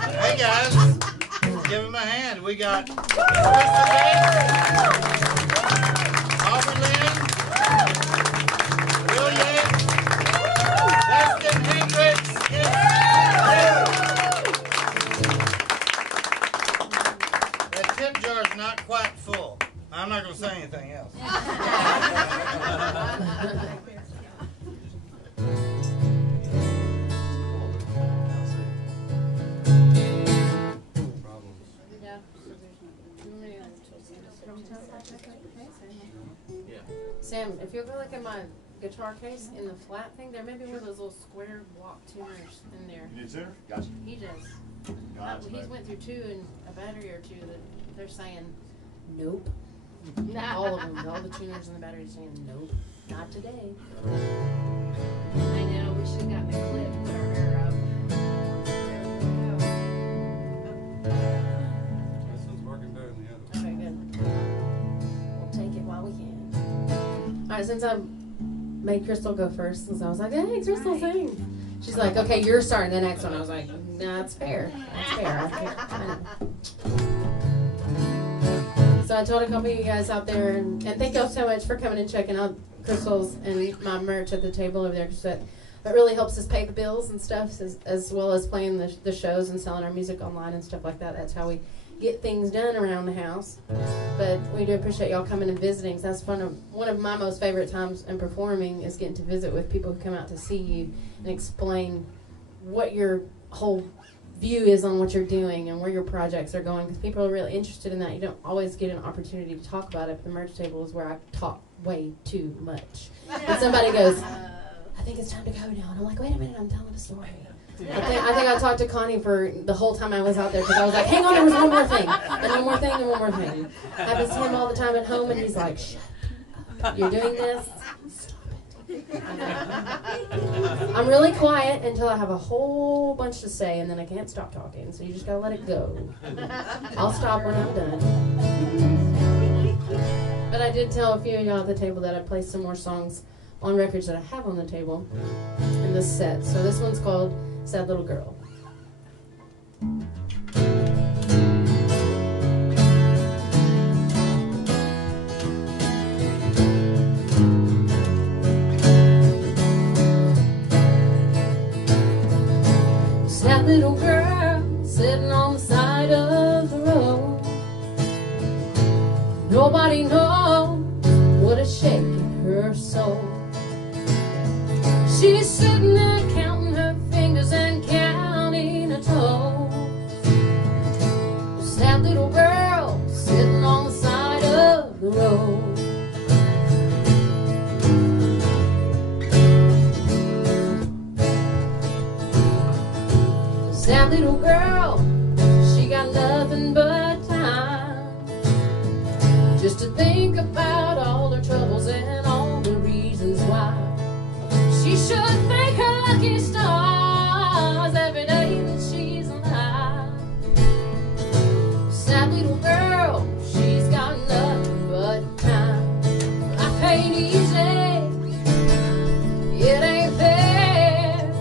Hey guys, let's give them a hand. We got Yates, Aubrey Lynn, Yates, Hendricks, that tip jar's not quite full. I'm not going to say anything else. Sam, if you'll go look at my guitar case in the flat thing, there may be one of those little square block tuners in there. It's there? Gotcha. He does. Gotcha. He's went through two and a battery or two that they're saying, nope. All of them, all the tuners in the battery are saying, nope, not today. I know, we should have gotten a clip, put our hair up. This one's working better than the other. Okay, good. We'll take it while we can. All right, since I made Crystal go first, since I was like, hey, Crystal, sing. She's like, okay, you're starting the next one. I was like, nah, that's fair. That's fair. I know. So I told a couple of you guys out there, and thank y'all so much for coming and checking out Crystal's and my merch at the table over there, because that really helps us pay the bills and stuff, as well as playing the shows and selling our music online and stuff like that. That's how we get things done around the house. But we do appreciate y'all coming and visiting. So that's one of my most favorite times in performing, is getting to visit with people who come out to see you and explain what your whole view is on what you're doing and where your projects are going, because people are really interested in that. You don't always get an opportunity to talk about it, but the merch table is where I talk way too much. And somebody goes, I think it's time to go now. And I'm like, wait a minute, I'm telling a story. I think I talked to Connie for the whole time I was out there, because I was like, hang on, there was one more thing, and one more thing, and one more thing. Happens to him all the time at home, and he's like, shut up. You're doing this? Stop it. I'm really quiet until I have a whole bunch to say, and then I can't stop talking, so you just gotta let it go. I'll stop when I'm done. But I did tell a few of y'all at the table that I'd play some more songs on records that I have on the table in this set. So this one's called Sad Little Girl. Sad little girl sitting on the side of the road. Nobody knows what is shaking her soul. She's sitting there counting her fingers and counting her toes. Sad little girl sitting on the side of the road. Sad little girl, she got nothing but time just to think about all her troubles and all the reasons why. She should thank her lucky stars every day that she's alive. Sad little girl, she's got nothing but time. Life ain't easy, it ain't fair,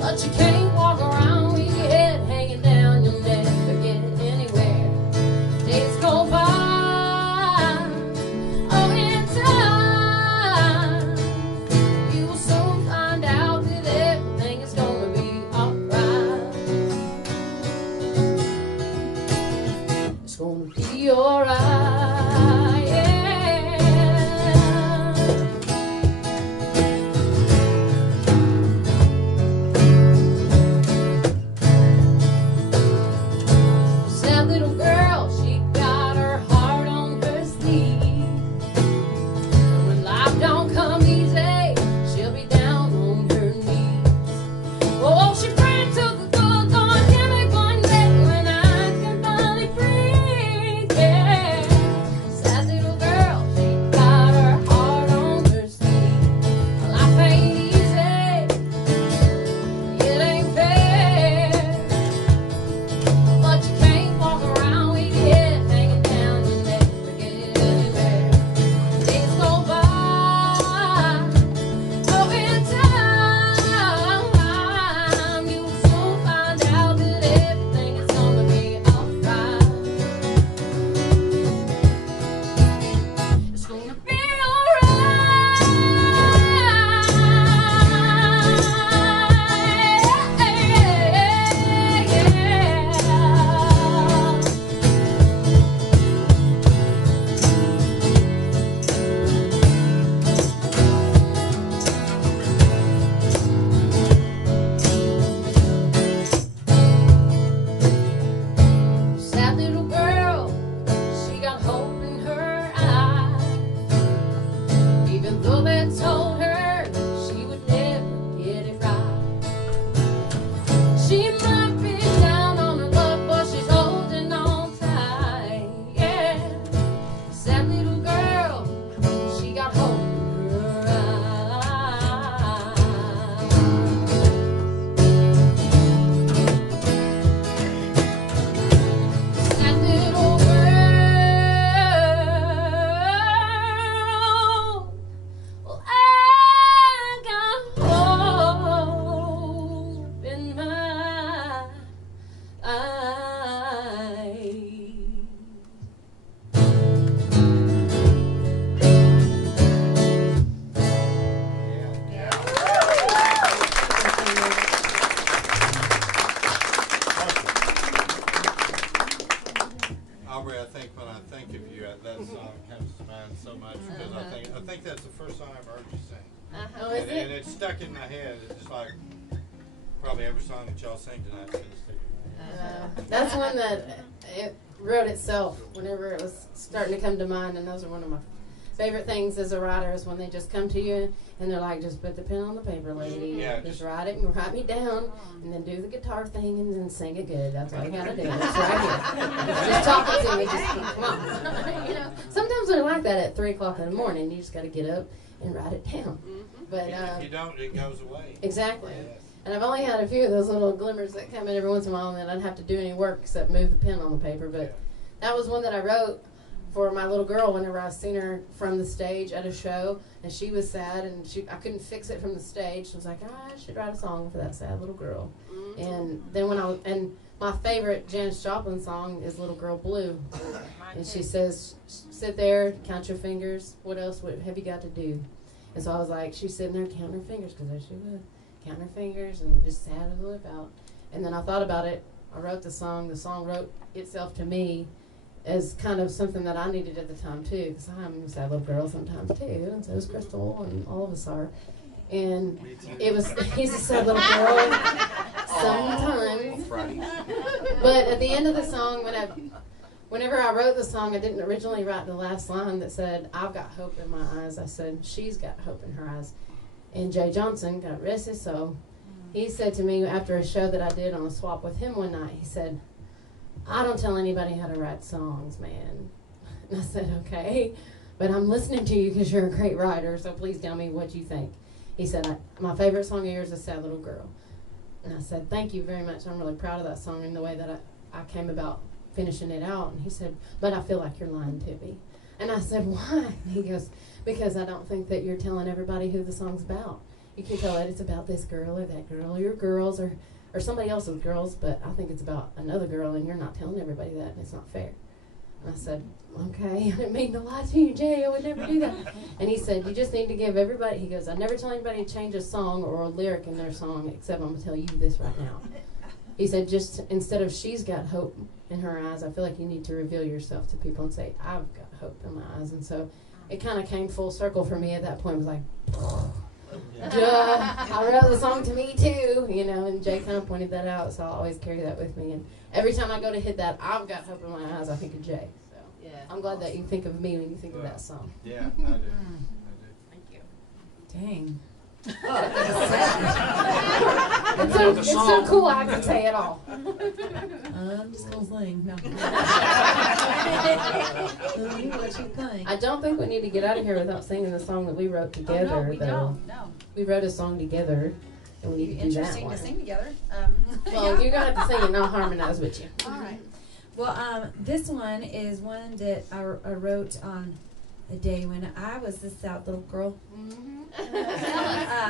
but you can't walk around with your head hanging down. You'll never get anywhere. Days go by, oh, in time you will soon find out that everything is gonna be alright. It's gonna be alright, yeah. much because I think that's the first song I've heard you sing. Oh, is And it? it stuck in my head. It's just like probably every song that y'all sing tonight is going to stick in my head. That's one that it wrote itself whenever it was starting to come to mind, and those are one of my favorite things as a writer is when they just come to you and they're like, just put the pen on the paper, lady. Yeah, just write it and write me down, and then do the guitar thing and then sing it good. That's all you gotta do. It's right here. Just talk it to me. Just come on. You know, sometimes they're like that at 3 o'clock in the morning. You just gotta get up and write it down. But If you don't, it goes away. exactly. Yes. And I've only had a few of those little glimmers that come in every once in a while, and then I'd have to do any work except move the pen on the paper. But that was one that I wrote for my little girl whenever I seen her from the stage at a show, and she was sad, and I couldn't fix it from the stage. I was like, I should write a song for that sad little girl. And then and my favorite Janis Joplin song is Little Girl Blue. And she says, sit there, count your fingers. What else have you got to do? And so I was like, she's sitting there counting her fingers, because there she was, counting her fingers and just sad as a lip out. And then I thought about it. I wrote the song. The song wrote itself to me as kind of something that I needed at the time too, because I'm a sad little girl sometimes too, and so is Crystal, and all of us are. And he's a sad little girl sometimes. But at the end of the song, whenever I wrote the song, I didn't originally write the last line that said, I've got hope in my eyes. I said, she's got hope in her eyes. And Jay Johnson, God rest his soul, he said to me after a show that I did on a swap with him one night, he said, I don't tell anybody how to write songs, man. And I said, okay, but I'm listening to you because you're a great writer, so please tell me what you think. He said, my favorite song of yours is Sad Little Girl. And I said, thank you very much. I'm really proud of that song and the way that I came about finishing it out. And he said, but I feel like you're lying to me. And I said, why? And he goes, because I don't think that you're telling everybody who the song's about. You can tell that it's about this girl or that girl or your girls or somebody else's girls, but I think it's about another girl, and you're not telling everybody that, and it's not fair. And I said, okay, I didn't mean to lie to you, Jay, I would never do that. And he said, you just need to give everybody, he goes, I never tell anybody to change a song or a lyric in their song, except I'm going to tell you this right now. He said, just instead of she's got hope in her eyes, I feel like you need to reveal yourself to people and say, I've got hope in my eyes. And so it kind of came full circle for me at that point. It was like, duh, I wrote the song to me too, you know, and Jay kind of pointed that out, so I'll always carry that with me. And every time I go to hit that, I've got hope in my eyes, I think of Jay. So Yeah. I'm glad that you think of me when you think of that song. Yeah, I do. Thank you. Dang. It's so cool I can say it all. I'm just gonna sing. No. What you think? I don't think we need to get out of here without singing the song that we wrote together. Oh, no, we though. don't. No. We wrote a song together, and we need to do that Interesting one. to sing together. Well, you're gonna have to sing it, and I'll harmonize with you. All right. Well, this one is one that I wrote on a day when I was this sad little girl.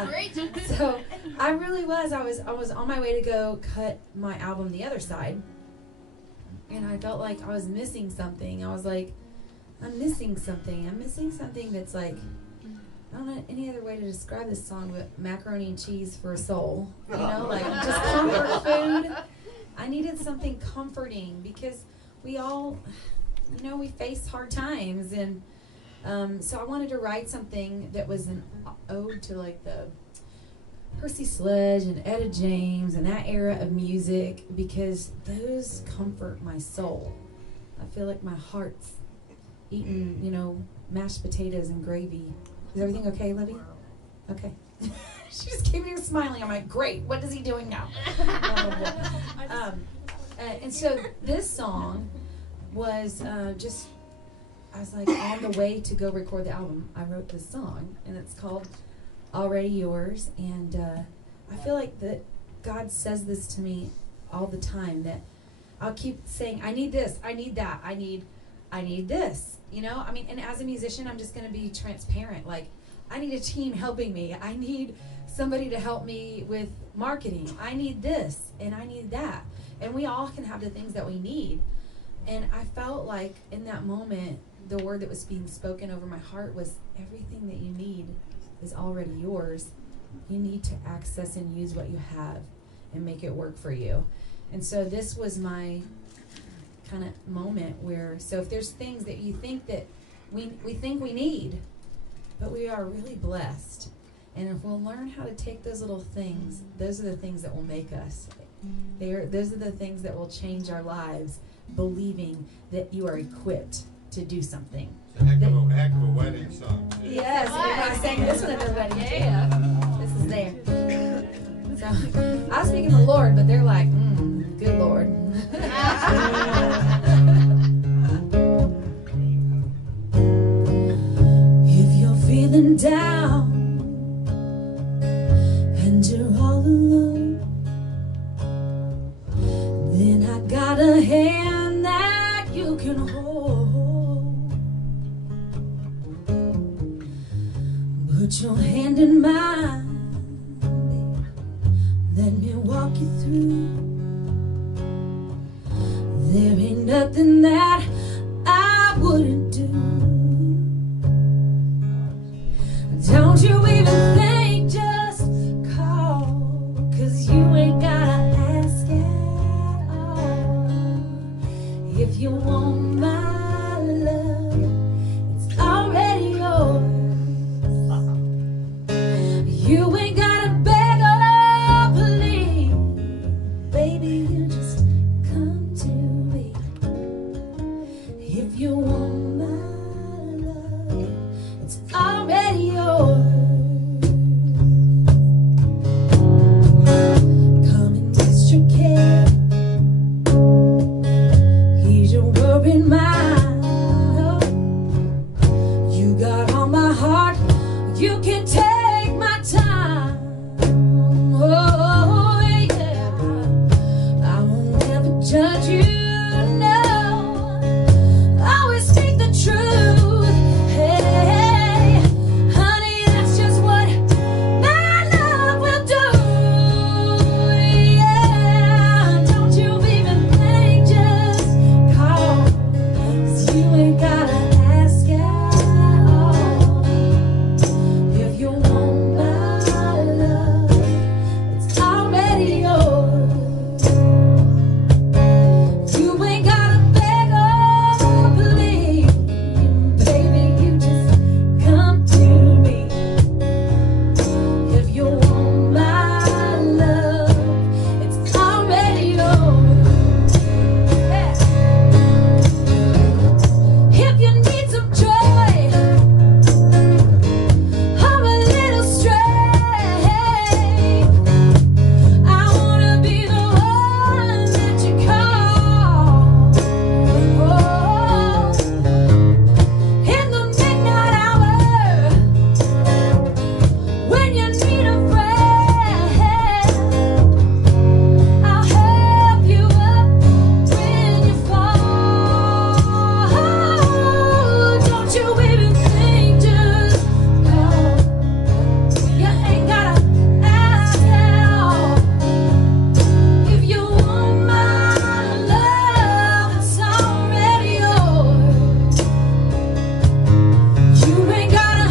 Great. So I really was. I was on my way to go cut my album The Other Side, and I felt like I was missing something. I was like, I'm missing something. I'm missing something that's like, I don't know any other way to describe this song but macaroni and cheese for a soul. You know, like just comfort food. I needed something comforting because we all, you know, we face hard times, and so I wanted to write something that was an ode to like the Percy Sledge and Etta James and that era of music, because those comfort my soul. I feel like my heart's eating, you know, mashed potatoes and gravy. Is everything okay, Libby? Okay. She just came here smiling. I'm like, great, what is he doing now? And so this song was just, I was like on the way to go record the album. I wrote this song, and it's called Already Yours. And I feel like that God says this to me all the time, that I'll keep saying, I need this, I need that, I need this. You know, I mean, and as a musician, I'm just going to be transparent. Like, I need a team helping me. I need somebody to help me with marketing. I need this, and I need that. And we all can have the things that we need. And I felt like in that moment, the word that was being spoken over my heart was, everything that you need is already yours. You need to access and use what you have and make it work for you. And so this was my kind of moment where, so if there's things that you think that we think we need. But we are really blessed. And if we'll learn how to take those little things, those are the things that will make us. Those are the things that will change our lives, believing that you are equipped to do something. It's a heck of a wedding song. Too. Yes, I sang this one at their wedding. Yeah. This is there. So I was speaking the Lord, but they're like, good Lord. If you're feeling down and you're all alone, then I got a hand that you can hold. Put your hand in mine, let me walk you through. There ain't nothing that I wouldn't do. Don't you even think, just call, 'cause you ain't gotta ask at all. If you want my love, it's already yours. You ain't gotta beg or plead, baby, you just come to me. If you want my love, it's already yours. Come and rest your care. Here's your worried mind. You got all my heart. You can take my time. Oh yeah, I won't ever judge you. No, I always speak the truth. Hey, honey, that's just what my love will do. Yeah, don't you even think, just call, 'cause you ain't gotta ask at all. If you want my love, it's already yours. You ain't gotta beg or plead, baby, you just come to me. If you want my love, it's already yours. Yeah. If you need some joy or a little strength, I wanna be the one that you call. Oh, in the midnight hour, when you need a friend, I'll help you up when you fall. Don't you even think, just call. You ain't gotta ask at all. If you want my love, it's already yours. You ain't gotta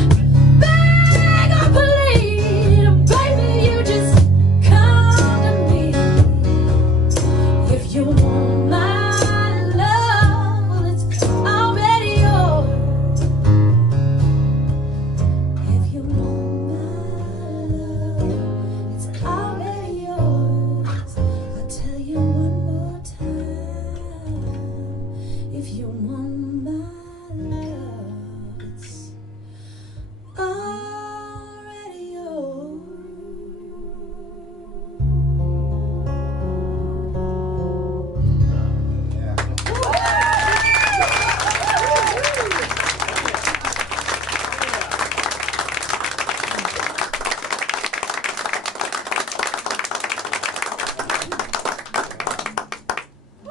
beg or plead, baby, you just come to me. If you want my love, it's already yours. If you want my love, it's already yours. I'll tell you one more time. If you want my love, it's already yours.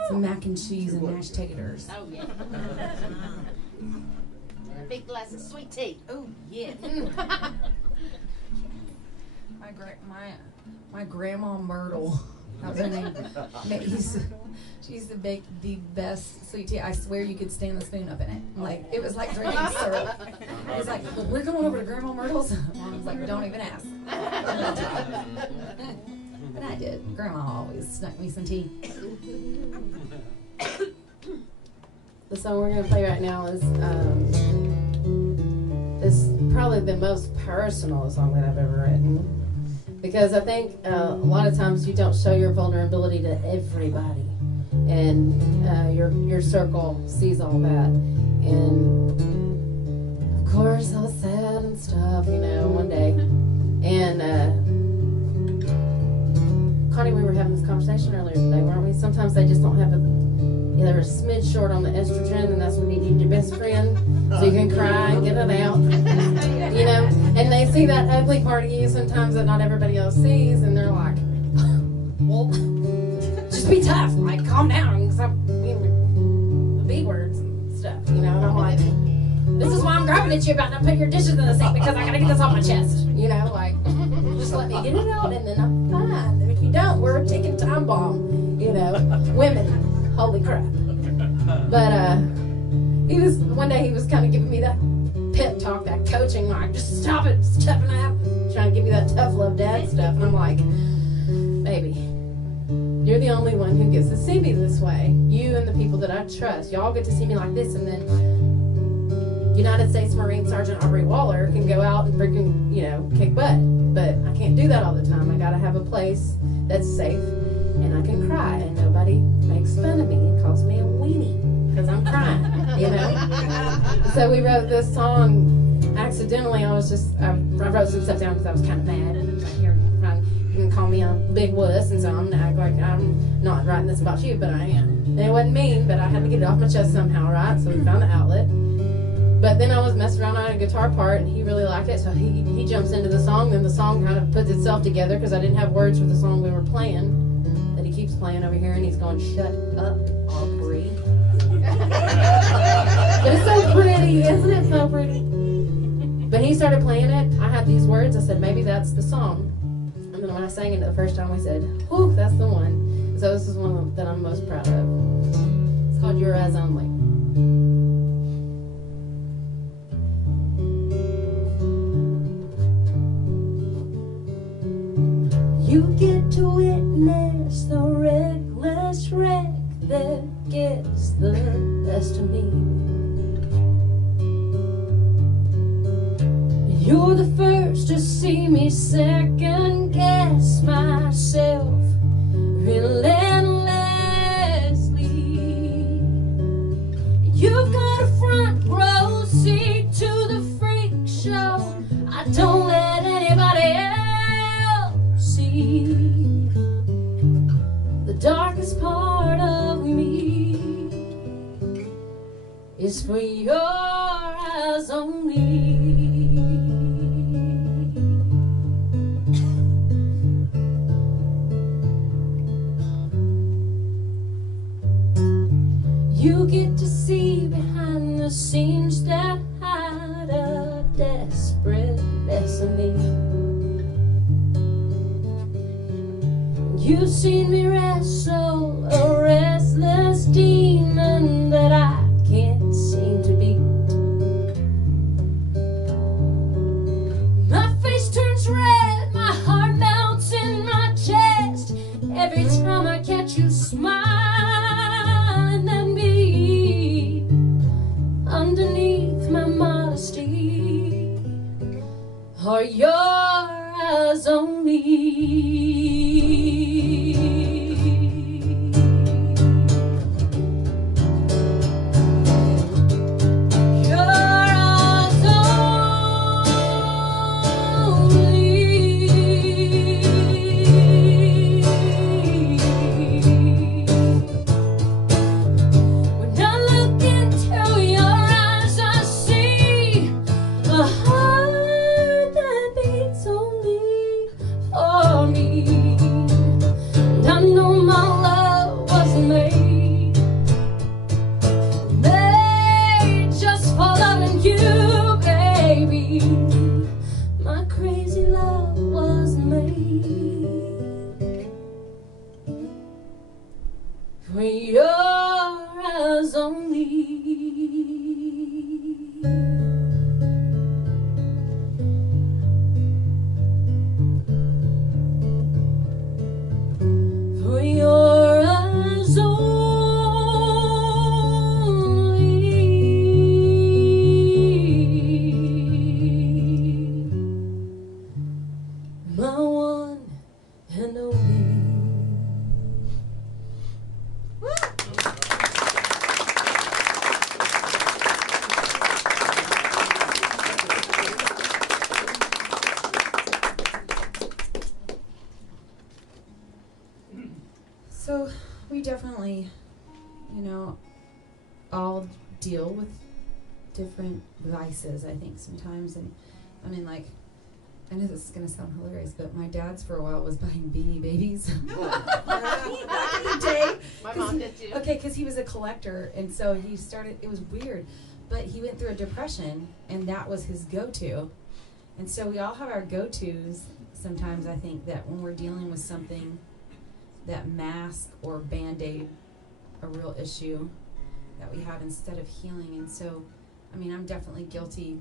Some mac and cheese and mashed taters. Oh, yeah. And a big glass of sweet tea. Oh yeah. My grandma Myrtle. That was her name. She used to bake the best sweet tea. I swear you could stand the spoon up in it. Like it was like drinking syrup. It was like, well, we're going over to Grandma Myrtle's. Mom was like, don't even ask. But I did. Grandma always snuck me some tea. The song we're going to play right now is probably the most personal song that I've ever written. Because I think a lot of times you don't show your vulnerability to everybody. And your circle sees all that. And of course I was sad and stuff, one day. And Connie, we were having this conversation earlier today, weren't we? Sometimes they just don't have they're a smidge short on the estrogen, and that's when you need your best friend so you can cry and get it out. And they see that ugly part of you sometimes that not everybody else sees, and they're like, well, just be tough, like calm down and stop being the B words and stuff, And I'm like, this is why I'm grabbing at you about not putting your dishes in the sink, because I gotta get this off my chest, like, just let me get it out and then I'm fine. And if you don't, we're a ticking time bomb, women, holy crap. But one day he was kind of giving me that pep talk, that coaching, like, just stop it, stepping out, trying to give me that tough love dad stuff. And I'm like, baby, you're the only one who gets to see me this way. You and the people that I trust. Y'all get to see me like this, and then United States Marine Sergeant Aubrey Waller can go out and freaking, kick butt. But I can't do that all the time. I gotta have a place that's safe, and I can cry, and nobody makes fun of me and calls me a weenie because I'm crying, So we wrote this song accidentally. I wrote some stuff down because I was kind of mad. You can call me a big wuss, and so I'm gonna act like I'm not writing this about you, but I am. And it wasn't mean, but I had to get it off my chest somehow, right? So we found the outlet. But then I was messing around on a guitar part, and he really liked it, so he jumps into the song. Then the song kind of puts itself together because I didn't have words for the song we were playing. That he keeps playing over here, and he's going, "Shut up, Aubrey." But it's so pretty, isn't it? So pretty. But he started playing it. I had these words. I said, maybe that's the song. And then when I sang it the first time, we said, "Whew, that's the one." So this is one that I'm most proud of. It's called "Your Eyes Only." You get to witness the reckless wreck that gets the best of me. You're the first to see me second guess myself relentlessly. You've got a front row seat to the freak show. I don't let anybody else see the darkest part of me. Is for your eyes only. You get to see behind the scenes that hide a desperate mess of me. You've seen me wrestle a restless demon that I can't seem to beat. My face turns red, my heart melts in my chest every time I catch you smiling at me. Underneath my modesty are your eyes only. definitely, all deal with different vices, I think, sometimes. And I mean, like, I know this is going to sound hilarious, but my dad's for a while was buying Beanie Babies. Back in the day. My mom did too. Okay, because he was a collector, and so he started, it was weird, but he went through a depression, and that was his go-to. And so we all have our go-tos sometimes, I think, that when we're dealing with something that mask or band-aid a real issue that we have instead of healing. And so, I mean, I'm definitely guilty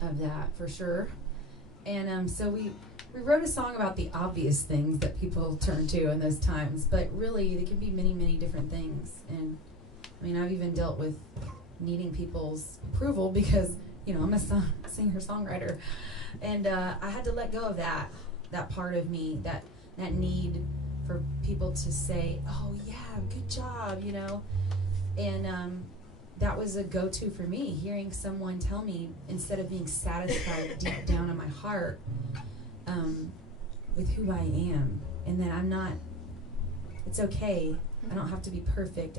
of that for sure. And so we wrote a song about the obvious things that people turn to in those times, but really they can be many, many different things. And I mean, I've even dealt with needing people's approval because, I'm a singer-songwriter. And I had to let go of that part of me, that need for people to say, oh yeah, good job, And that was a go-to for me, hearing someone tell me, instead of being satisfied deep down in my heart with who I am, and that I'm not, it's okay, I don't have to be perfect,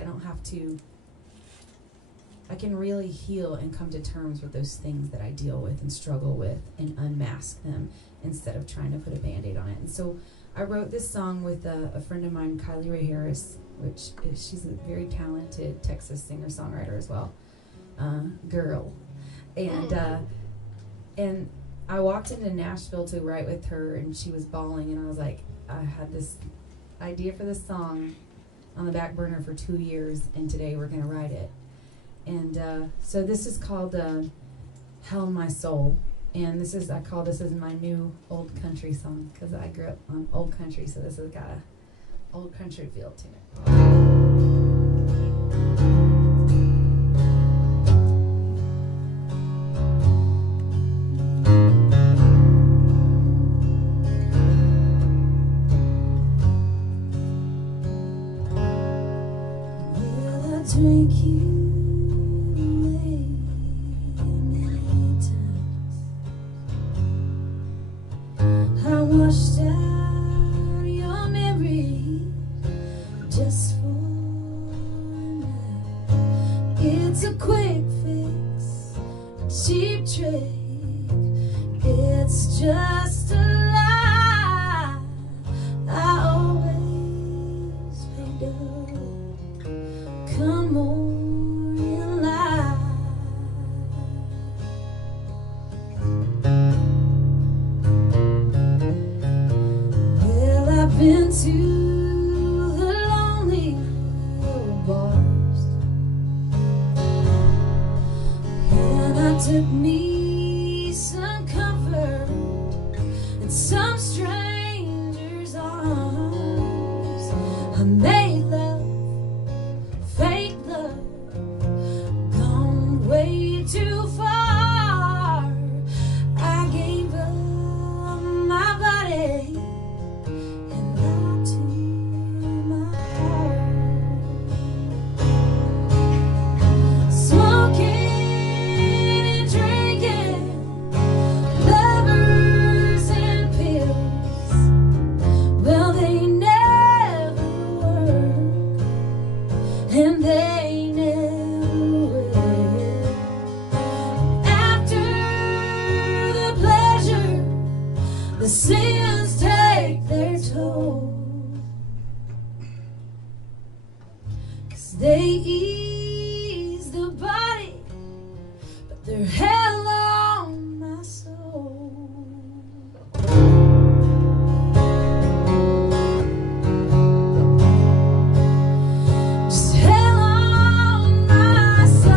I can really heal and come to terms with those things that I deal with and struggle with and unmask them instead of trying to put a Band-Aid on it. And so I wrote this song with a friend of mine, Kylie Ray Harris, which she's a very talented Texas singer-songwriter as well, girl. And I walked into Nashville to write with her, and she was bawling, and I was like, I had this idea for this song on the back burner for 2 years, and today we're going to write it. And so this is called Hell in My Soul, and I call this my new old country song, because I grew up on old country, so this has got a old country feel to it. Will I drink you away many times? I washed out your memory just for a night. It's a quick fix, a cheap trick. It's just a lie. I always paid up. Come on and lie. Well, I've been to the lonely old bars, and I took me some comfort in some stranger's arms. I made love, fake love, gone way too far. I gave up my body and lied to my heart. Smoking and drinking, lovers and pills. Well, they never work, and they never will. After the pleasure, the sins take their toll, 'cause they ease the body, but they're hell on my soul. Just hell on my soul.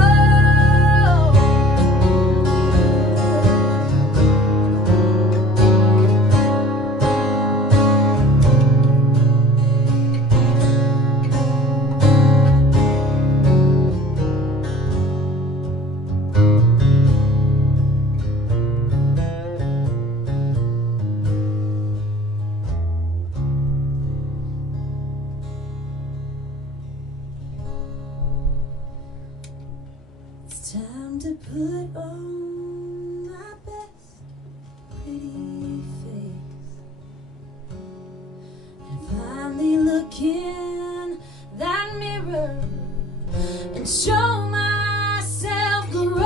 and show myself grace.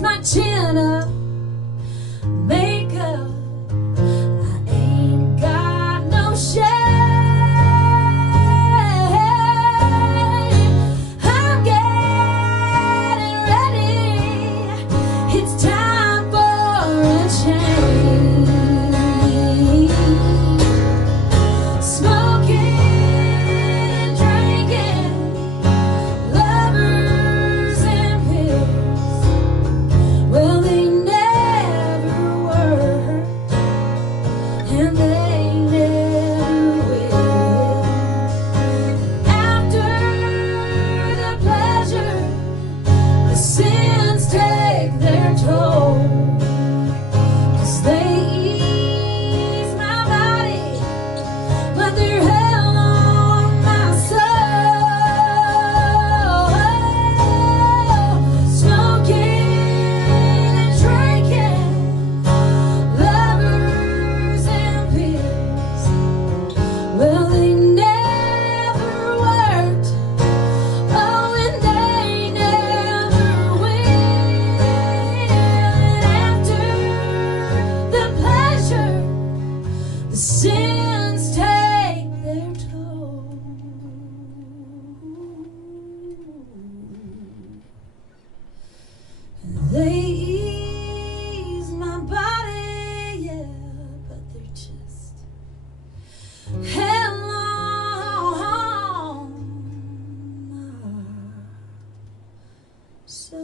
My chin up, makeup, I ain't got no shame. I'm getting ready, it's time for a change. Smoking and drinking, lovers and pills, well, they never worked, and they never will. After the pleasure, the sins take their toll, 'cause they ease my body, but they're hell on my soul. Smoking and drinking, lovers and pills, well, they never worked, oh, and they never will. And after the pleasure, the sins take their toll. They ease my body, yeah, but they're just hell on my soul.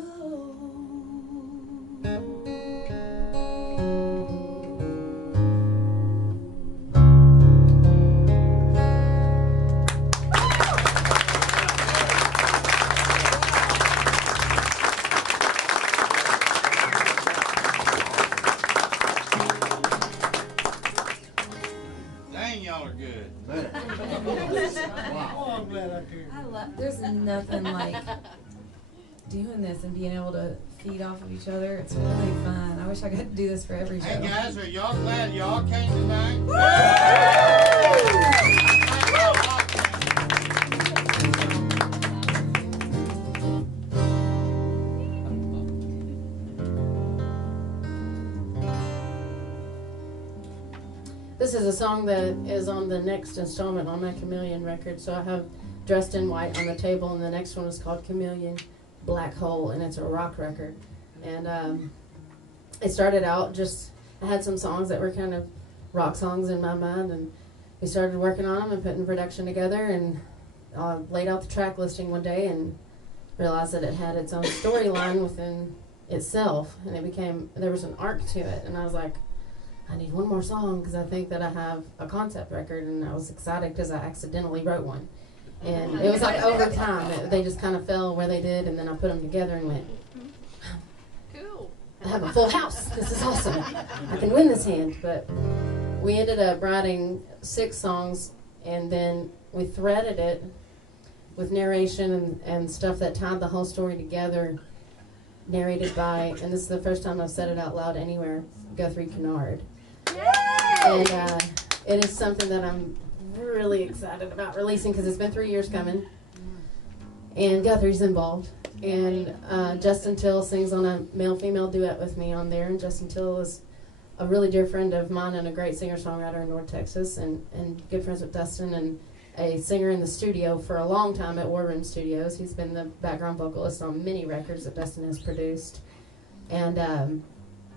Dang, y'all are good. Oh, I'm glad I came. I love. There's nothing like doing this and being able to feed off of each other. It's really fun. I wish I could do this for every show. Hey guys, are y'all glad y'all came tonight? This is a song that is on the next installment on my Chameleon record. So I have Dressed in White on the table, and the next one is called Chameleon Black Hole, and it's a rock record. And it started out just, I had some songs that were kind of rock songs in my mind, and we started working on them and putting production together, and laid out the track listing one day and realized that it had its own storyline within itself, and it became, there was an arc to it, and I was like, I need one more song because I think that I have a concept record, and I was excited because I accidentally wrote one. And it was like over time, they just kind of fell where they did, and then I put them together and went, Cool. I have a full house. This is awesome. I can win this hand. But we ended up writing 6 songs, and then we threaded it with narration and stuff that tied the whole story together, narrated by, and this is the first time I've said it out loud anywhere, Guthrie Kennard. And it is something that I'm really excited about releasing because it's been 3 years coming. And Guthrie's involved. And Justin Till sings on a male-female duet with me on there. And Justin Till is a really dear friend of mine and a great singer-songwriter in North Texas, and good friends with Dustin, and a singer in the studio for a long time at War Room Studios. He's been the background vocalist on many records that Dustin has produced. And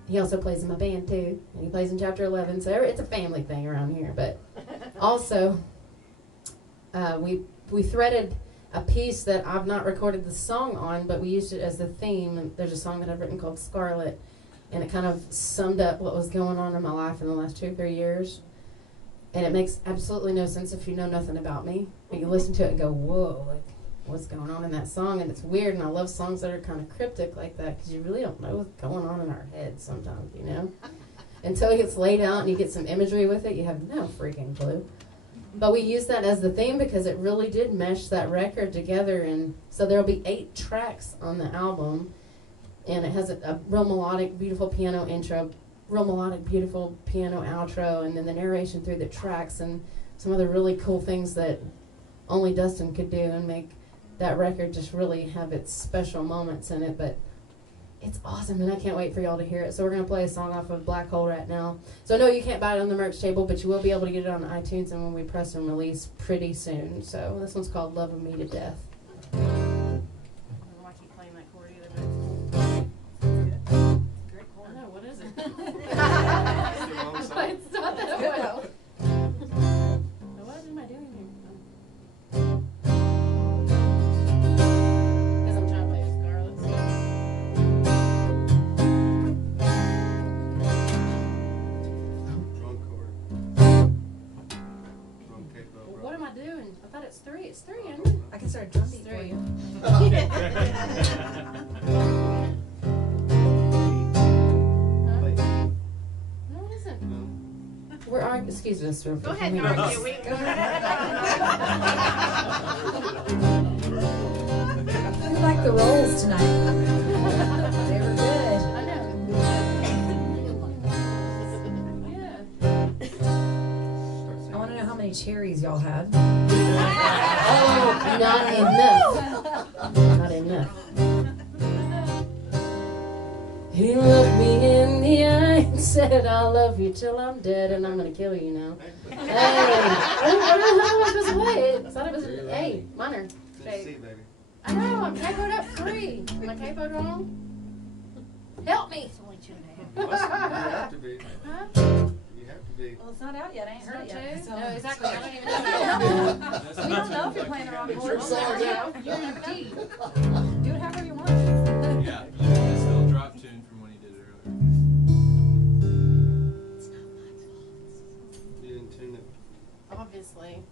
he also plays in my band too, and he plays in Chapter 11, so it's a family thing around here. But also, we threaded a piece that I've not recorded the song on, but we used it as the theme. And there's a song that I've written called Scarlet, and it kind of summed up what was going on in my life in the last 2 or 3 years. And it makes absolutely no sense if you know nothing about me. But you listen to it and go, whoa, like, what's going on in that song? And it's weird, and I love songs that are kind of cryptic like that, because you really don't know what's going on in our heads sometimes, you know? Until it gets laid out and you get some imagery with it, you have no freaking clue. But we used that as the theme because it really did mesh that record together. And so there'll be 8 tracks on the album, and it has a real melodic, beautiful piano intro, real melodic, beautiful piano outro, and then the narration through the tracks, and some other really cool things that only Dustin could do and make that record just really have its special moments in it. But it's awesome, and I can't wait for y'all to hear it. So we're going to play a song off of Black Hole right now. So no, you can't buy it on the merch table, but you will be able to get it on iTunes and when we press and release pretty soon. So this one's called Loving Me to Death. I don't know why I keep playing that chord either, but it's cool. Great chord. I know, what is it? It's the wrong song. It's not that Good one. though. What am I doing here? Because I'm trying to play with Scarlet. Wrong chord. Wrong capo, Well, bro. what am I doing? I thought it's three. It's three, isn't it? I can start a drum beat for Three. you. Huh? Wait, No, it isn't. no. We're arguing. Excuse us. Go ahead and argue. We, Who liked the rolls tonight? They were good. I know. Yeah. I want to know how many cherries y'all had. Oh, not enough. Not enough. He looked me in the eye and said, "I'll love you till I'm dead, and I'm gonna kill you now." Hey, I don't know how I was supposed to play it. I thought it was an A minor. It's in C, baby. I know. I'm capoed up 3. Am I capoed wrong? Help me. it's only 2.5. You have to be. Huh? You have to be. Well, it's not out yet. I ain't Is heard that it yet. two? So. No, exactly. I don't even know. We don't know if you're playing the wrong It's chord. your song, yeah. You're in D. Do it however you want. Yeah, it's still a drop tune from when he did it earlier. You didn't tune it. Obviously.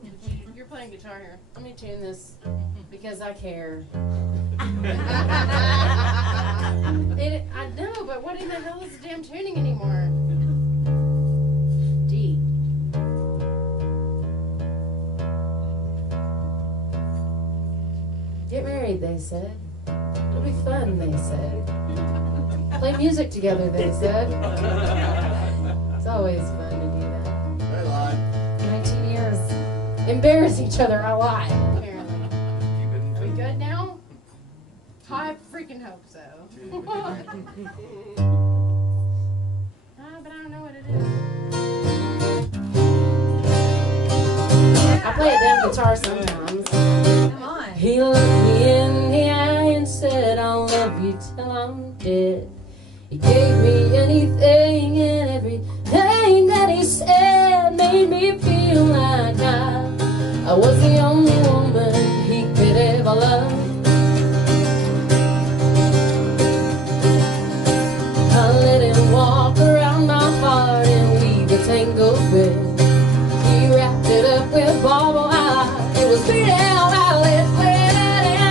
You're playing guitar here. Let me tune this because I care. I know, but what in the hell is the damn tuning anymore? D. Get married, they said. It'll be fun, they said. Play music together, they said. It's always fun to do that. They lied. 19 years. Embarrass each other a lot, apparently. Keep it in Are we tune. good now? I freaking hope so. But I don't know what it is. I play a damn guitar sometimes. Come on. He looked me in the eye and said, "I'll love you till I'm dead." He gave me anything and everything that he said made me feel like I was the only woman he could ever love. I let him walk around my heart and weave a tangled web. He wrapped it up with barbed wire. It was beating out eyelids, wet and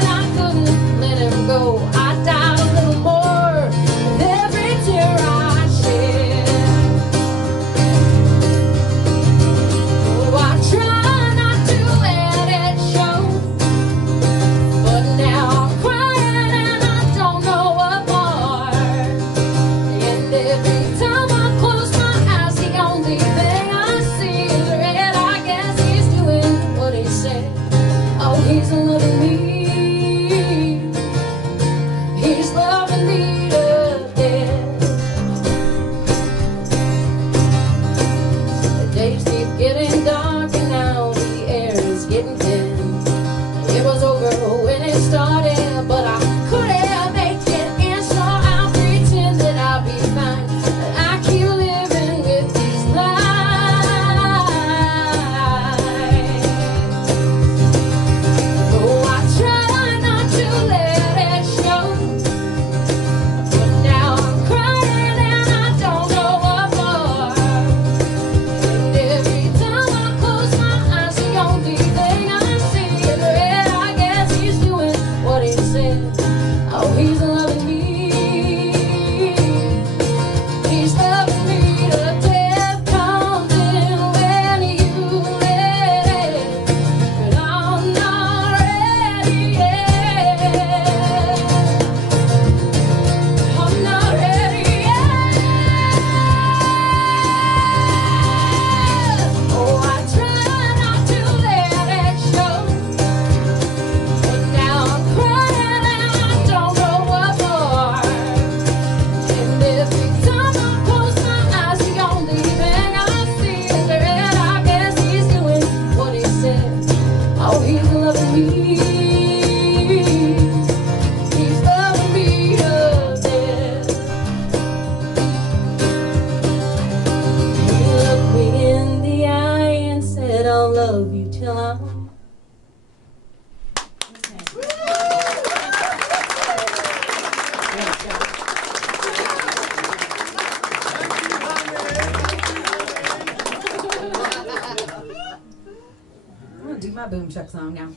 boom chuck song now.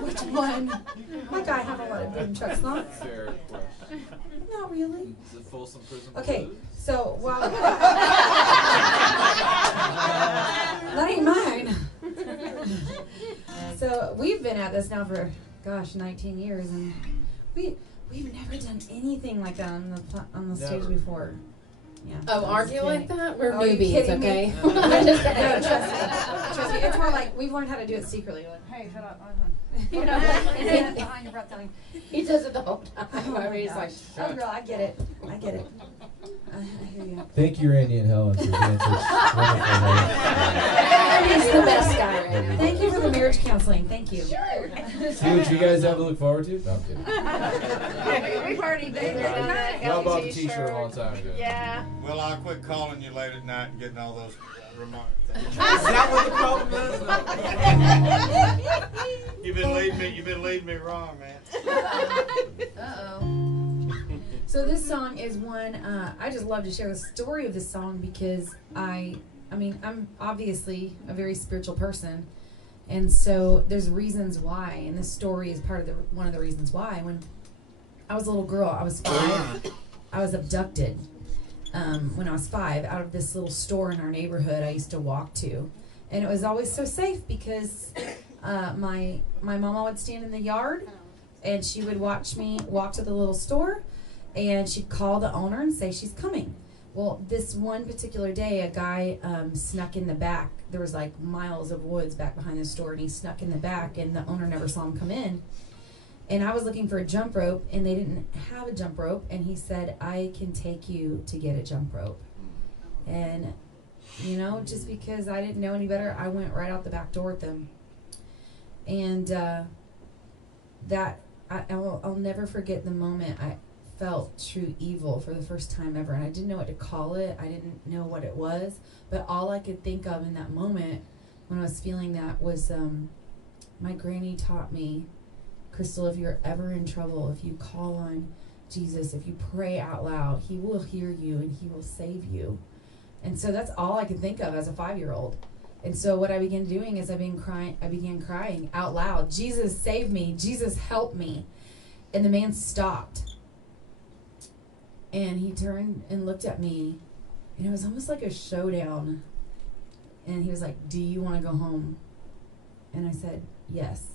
Which one? Like I have a lot of boom chuck songs. Fair question. Not really. Is it Folsom Prison Okay, Blues? so while that ain't mine. So we've been at this now for 19 years, and we've never done anything like that on the stage Never. before. Yeah. Oh, argue like that? We're Are you newbies, kidding me? okay? No, trust me. It's more like we've learned how to do it secretly. Like, Hey, shut up. you know, Behind your breath telling. He does it the whole time. Oh, Where he's like, oh girl, I get it. I get it. I hear you. Thank you, Randy and Helen, for being such wonderful hosts. he's the best guy right now. Thank you for the marriage counseling. Thank you. Sure. See what you guys have to look forward to? No, I'm kidding. We've already been there, done that. Y'all bought the t-shirt a long time ago. Yeah. Well, I'll quit calling you late at night and getting all those remarks. Is that what the problem is? You've been leading me wrong, man. Uh-oh. So this song is one, I just love to share the story of this song because I mean, I'm obviously a very spiritual person. And so there's reasons why, and this story is part of one of the reasons why. When I was a little girl, I was 5, I was abducted when I was 5 out of this little store in our neighborhood I used to walk to. And it was always so safe because my mama would stand in the yard and she would watch me walk to the little store, and she'd call the owner and say she's coming. Well, this one particular day, a guy snuck in the back. There was like miles of woods back behind the store, and he snuck in the back, and the owner never saw him come in. And I was looking for a jump rope, and they didn't have a jump rope, and he said, I can take you to get a jump rope. And, you know, just because I didn't know any better, I went right out the back door with them. And I'll never forget the moment I felt true evil for the first time ever, and I didn't know what to call it. I didn't know what it was, but all I could think of in that moment when I was feeling that was my granny taught me, Crystal, if you're ever in trouble, if you call on Jesus, if you pray out loud, he will hear you and he will save you. And so that's all I could think of as a 5-year-old. And so what I began doing is I began crying out loud, Jesus, save me, Jesus, help me. And the man stopped. And he turned and looked at me, and it was almost like a showdown. And he was like, do you want to go home? And I said, yes.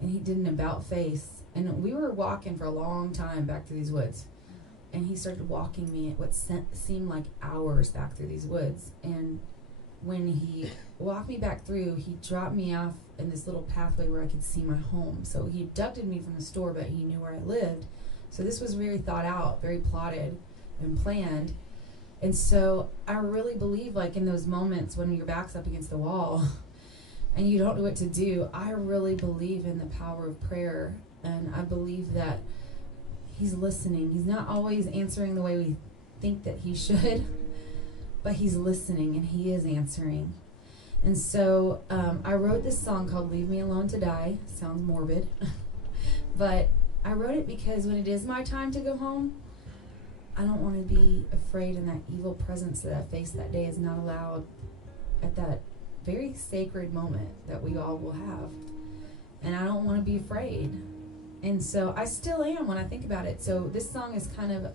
And he did an about face. And we were walking for a long time back through these woods. And he started walking me at what seemed like hours back through these woods. And when he walked me back through, he dropped me off in this little pathway where I could see my home. So he abducted me from the store, but he knew where I lived. So this was very thought out, very plotted and planned. And so I really believe, like, in those moments when your back's up against the wall and you don't know what to do, I really believe in the power of prayer. And I believe that he's listening. He's not always answering the way we think that he should, but he's listening and he is answering. And so I wrote this song called Leave Me Alone to Die. Sounds morbid. But I wrote it because when it is my time to go home, I don't want to be afraid, and that evil presence that I faced that day is not allowed at that very sacred moment that we all will have. And I don't want to be afraid. And so I still am when I think about it. So this song is kind of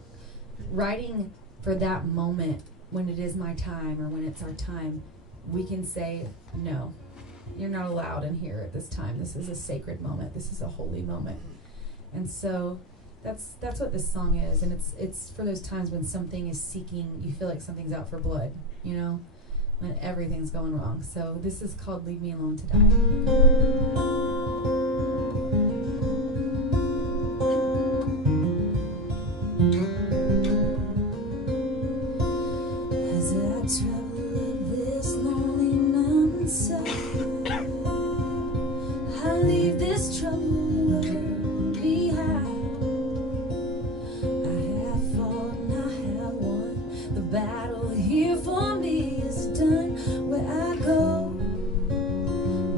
writing for that moment when it is my time, or when it's our time. We can say, no, you're not allowed in here at this time. This is a sacred moment. This is a holy moment. And so that's what this song is. And it's for those times when something is seeking, you feel like something's out for blood, you know, when everything's going wrong. So this is called Leave Me Alone to Die.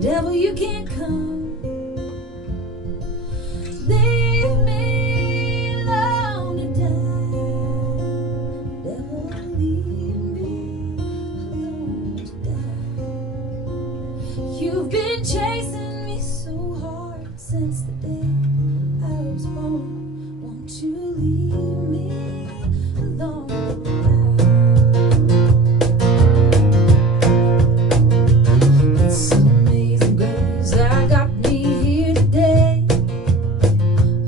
Devil, you can't come leave me alone tonight. It's amazing grace that got me here today.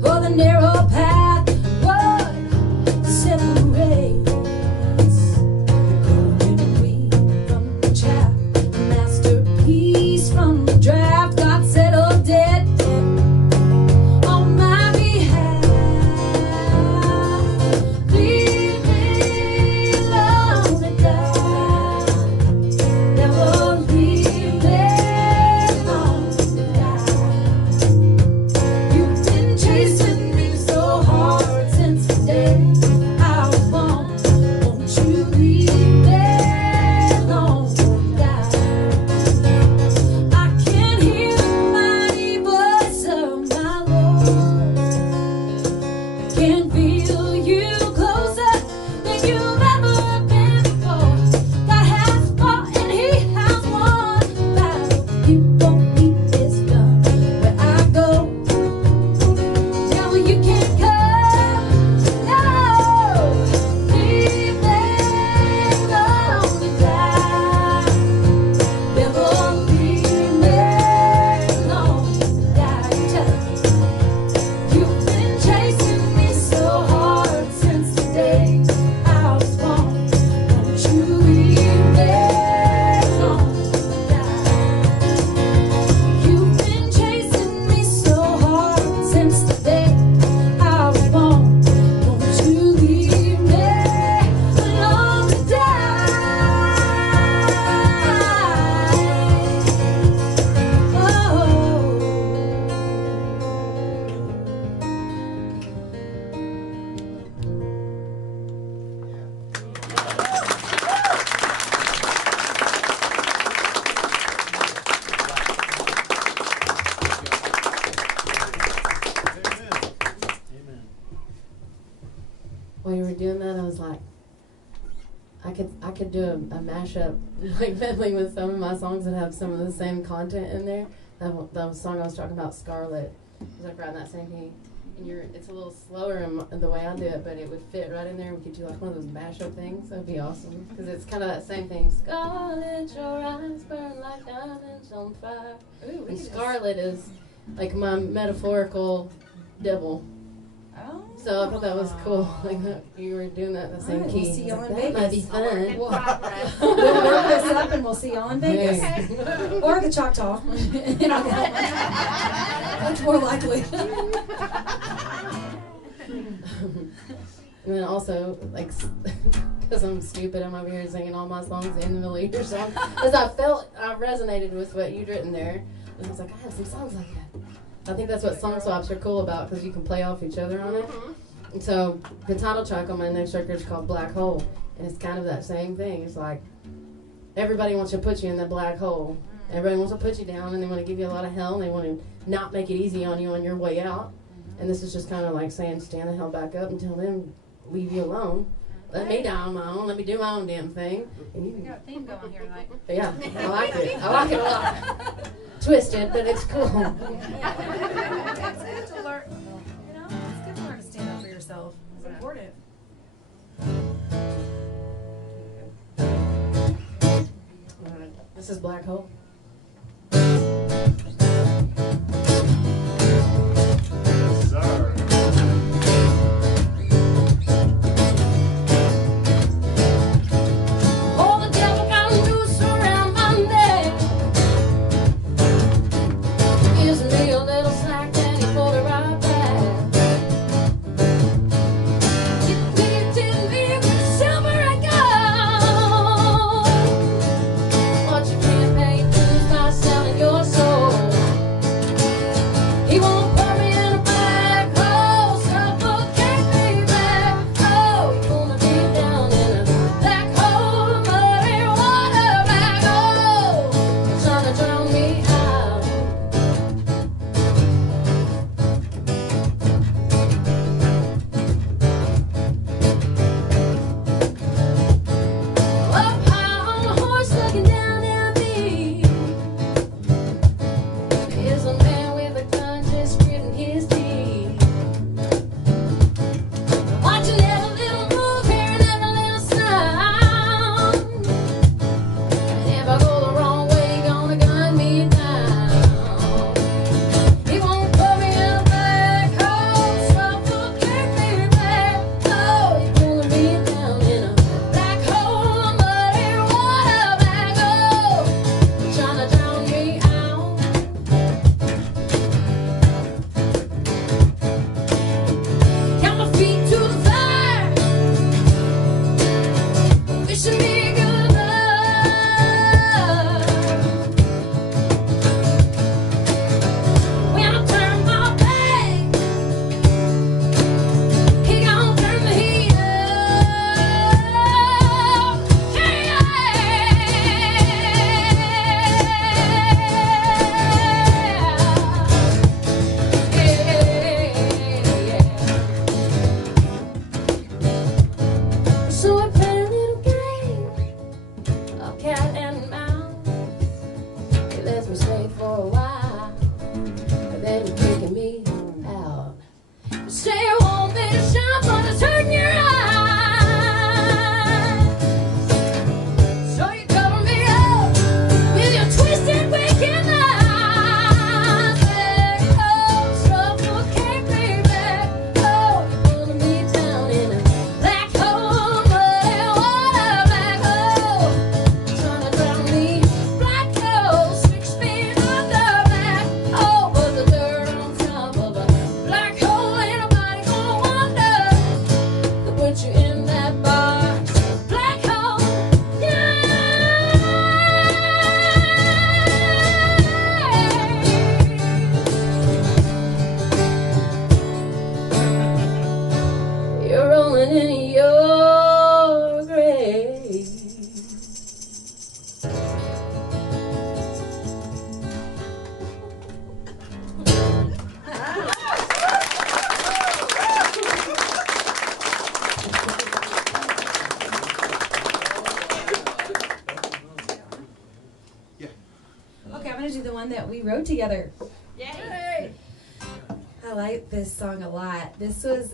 Oh, the narrow path would separate the golden wheat from the chaff, the masterpiece from the draft. God settled dead on my behalf. Leave me alone to die. Never leave me alone to die. You've been chasing me so hard since the day I was born. Won't you leave me alone to die? I can hear the mighty voice of my Lord. I can feel you closer than you've ever been before. God has fought and He has won the battle. You won't leave this gun where I go. Devil, you can't come. No, leave me alone to die. Devil, leave me alone to die. You've been chasing me so hard since the day I was born. Won't you leave me alone to die? You've been chasing me so hard since the day I was born. Won't you leave me alone to While you were doing that, I was like, I could do a mashup like medley with some of my songs that have some of the same content in there. That song I was talking about, Scarlet, was like right in that same key. And it's a little slower in the way I do it, but it would fit right in there. We could do like one of those mashup things. That'd be awesome because it's kind of that same thing. Scarlet, your eyes burn like diamonds on fire. Ooh, And Scarlet is like my metaphorical devil. Oh. So I thought that was cool. Like you were doing that in the same Alright, key. we'll see y'all I was in like, that might be Vegas. fun. In progress. We'll work this up and we'll see y'all in Vegas. Okay. Or the Choctaw. Much more likely. And then also, like, because I'm stupid, I'm over here singing all my songs in the middle of your song. Because I resonated with what you'd written there. And I was like, I have some songs like that. I think that's what song swaps are cool about because you can play off each other on it. And so the title track on my next record is called Black Hole. And it's kind of that same thing. It's like everybody wants to put you in that black hole. Everybody wants to put you down and they want to give you a lot of hell and they want to not make it easy on you on your way out. And this is just kind of like saying stand the hell back up and tell them leave you alone. Let me die on my own. Let me do my own damn thing. And you We got a theme going here tonight. But yeah, I like it. I like it a lot. Twisted, but it's cool. It's good to learn. You know, it's good to learn to stand up for yourself. It's important. This is Black Hole. Sir. Oh, the devil got loose around my neck. Gives me a little slack and he pulled it right back. You didn't leave with silver and gold. What you can't pay rolling in your grave. Okay, I'm gonna do the one that we wrote together. Yay! I like this song a lot. This was,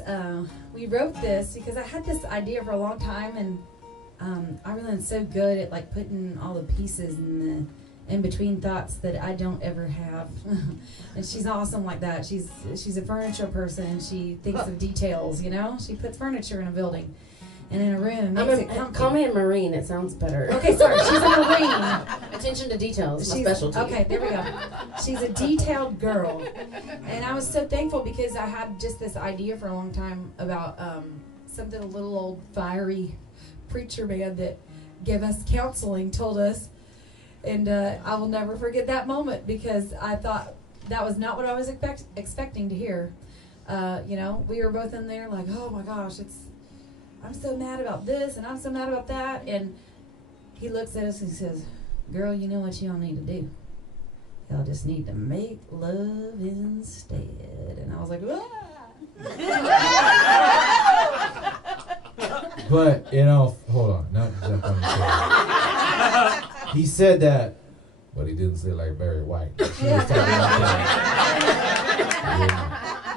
we wrote this because I had this idea for a long time, and Aubrey Lynn's so good at like putting all the pieces and the in between thoughts that I don't ever have. And she's awesome like that. She's a furniture person. She thinks of details, you know? She puts furniture in a building and in a room. Makes it comfy. Call me a Marine, it sounds better. Okay, sorry, she's a Marine. Attention to details, my She's- specialty. Okay, there we go. She's a detailed girl. And I was so thankful because I had just this idea for a long time about something a little old fiery preacher man that gave us counseling told us. And I will never forget that moment because I thought that was not what I was expecting to hear. You know, we were both in there like, oh my gosh, I'm so mad about this and I'm so mad about that. And he looks at us and says, girl, you know what y'all need to do? Y'all just need to make love instead. And I was like, But, you know, hold on, not to jump on the story. He said that, but he didn't say it like Barry White. She was talking about that.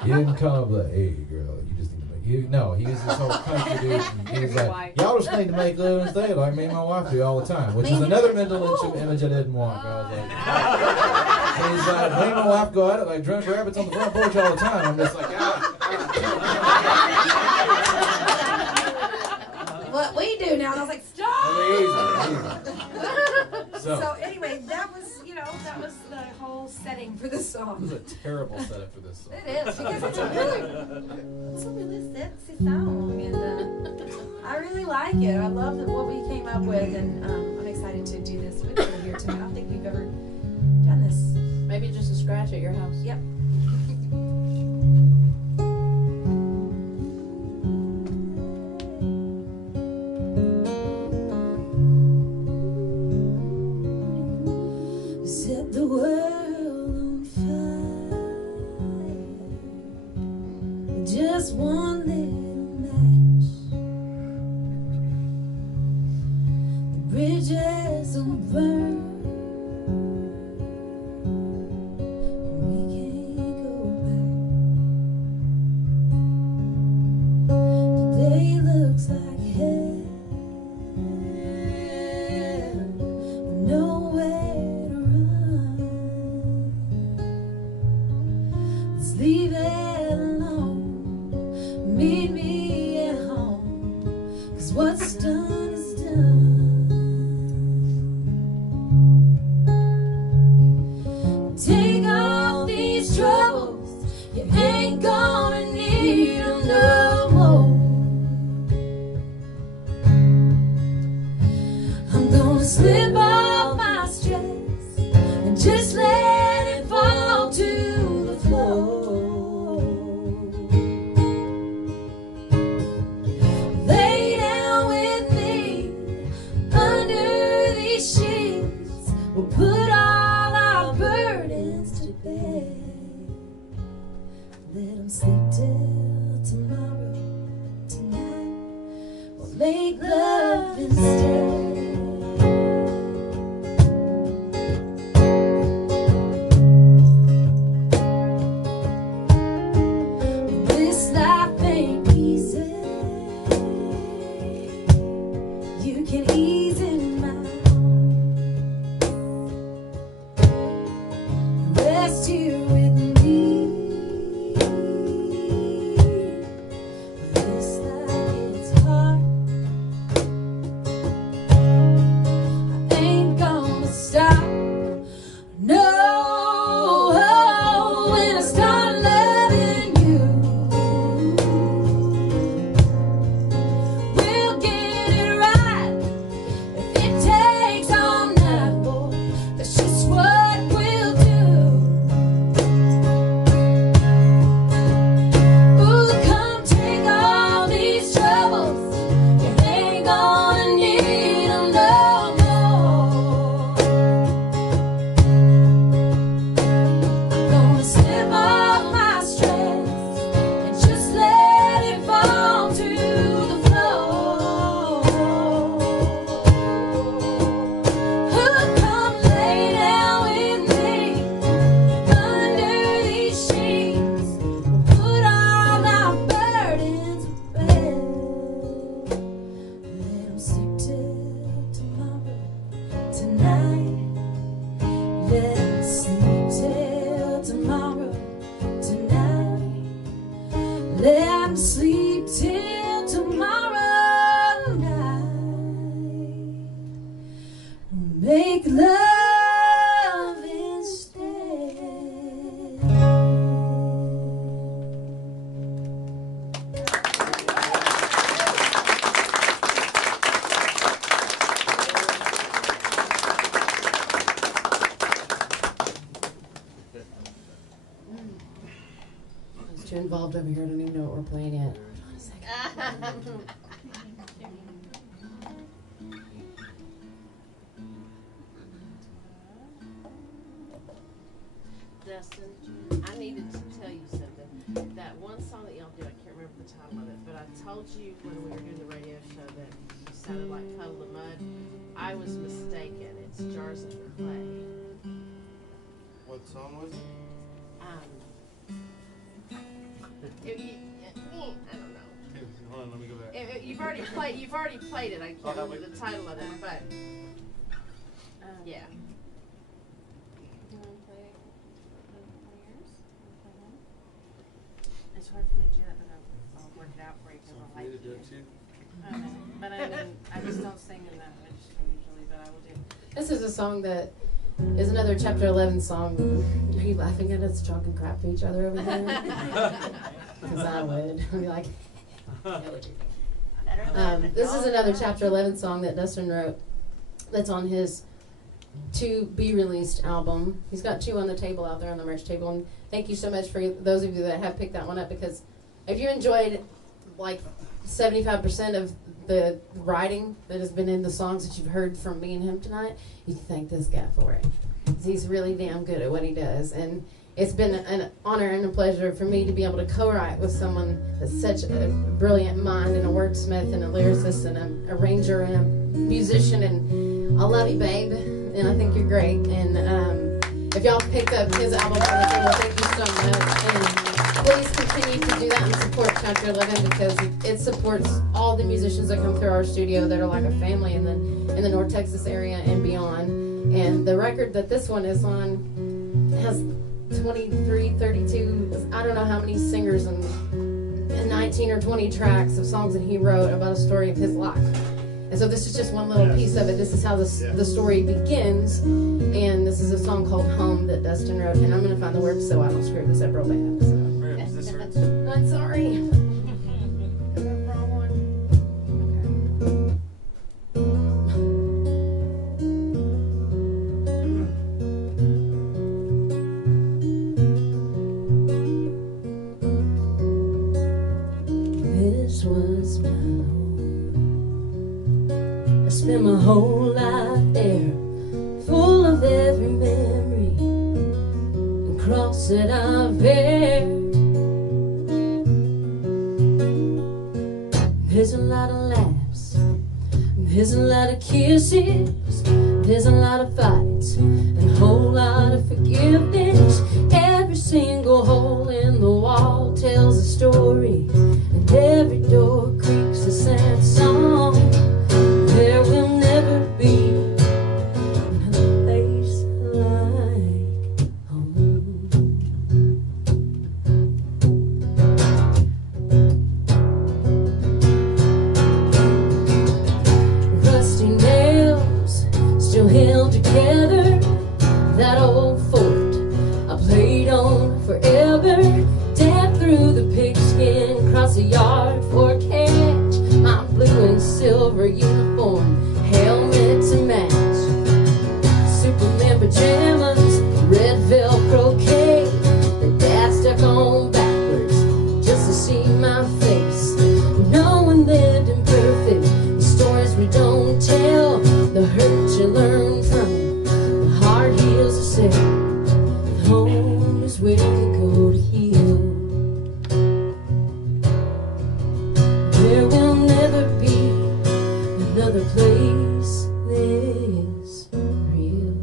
He didn't come up like, hey, girl, you just need to make no, he was this whole country dude. He was like, y'all just need to make love and stay like me and my wife do all the time, which is another mental image I didn't want. I was like, and he's like, me and my wife go at it like drunk rabbits on the front porch all the time. I'm just like, what we do now. And I was like, stop! So anyway, that was the whole setting for the This song. is a terrible setup for this song. It is, because it's a really sexy song, and I really like it. I love what we came up with, and I'm excited to do this with you here tonight. I don't think we've ever done this. Maybe just a scratch at your house. Yep. Set the world on fire, just one little match. The bridges will burn, we can't go back. Today looks like hell, nowhere to run. Let's leave it alone, meet me at home, 'cause what's done is done. Take off these troubles, you ain't gonna need them no more. I'm gonna slip off my stress and just let it fall to the floor. Lay down with me under these sheets. We'll put all our burdens to bed. Let them sleep till tomorrow. Tonight we'll make love instead. This life ain't easy. You can ease in my arms. Rest here with me. This life gets hard. over here. I don't even know what we're playing yet. Hold on a second. Dustin, I needed to tell you something. That one song that y'all do, I can't remember the title of it, but I told you when we were doing the radio show that you sounded like Puddle of Mud. I was mistaken. It's Jars of Clay. What song was it? I don't know. Here, hold on, let me go back. You've already played it. I can't remember the title of it, but yeah. It's hard for me to do that, but I'll work it out for you because I like Me to do you. it too? But I just don't sing in that register usually, but I will do. This is a song that is another Chapter 11 song. Are you laughing at us talking crap to each other over there? Because I would. I'd be like, this is another Chapter 11 song that Dustin wrote that's on his to-be-released album. He's got 2 on the table out there on the merch table. And thank you so much for those of you that have picked that one up, because if you enjoyed like 75% of the writing that has been in the songs that you've heard from me and him tonight, you can thank this guy for it. 'Cause he's really damn good at what he does. And it's been an honor and a pleasure for me to be able to co-write with someone that's such a brilliant mind and a wordsmith and a lyricist and an arranger and a musician. And I love you, babe, and I think you're great. And if y'all picked up his album on the table, thank you so much. And please continue to do that and support Chapter 11, because it supports all the musicians that come through our studio that are like a family in the North Texas area and beyond. And the record that this one is on has 23, 32, I don't know how many singers and 19 or 20 tracks of songs that he wrote about a story of his life. And so this is just one little piece of it. This is how the story begins. And this is a song called Home that Dustin wrote. And I'm going to find the words so I don't screw this up real bad. So. Is this right? I'm sorry. Wrong one. This was my home. I spent my whole life there, full of every memory and cross that I bear. There's a lot of laughs, there's a lot of kisses, there's a lot of fights, and a whole lot of forgiveness. Every single hole in the wall tells a story, and every door creaks a sad song. There will never be another place like home. Rusty nails still held together that old fort I played on forever. Dad threw the pigskin across the yard for a catch. My blue and silver uniform, helmet to match. Superman pajamas, red Velcro cape that Dad stuck on backwards just to see my face. No one lived imperfect. The stories we don't tell, the hurt you learn from, the hard heels are set. Home is where you go to heal. There will never be another place this real.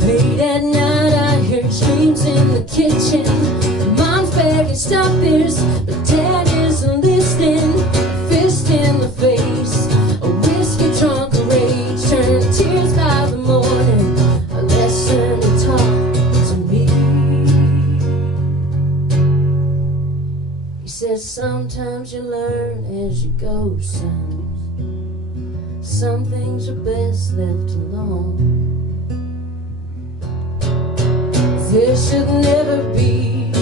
Late at night I hear screams in the kitchen. Mom's begging stop this, but Dad isn't listening. Fist in the face, a whiskey drunk rage turned tears by the morning. A lesson to talk to me. He says sometimes you learn as you go, son. Some things are best left alone. There should never be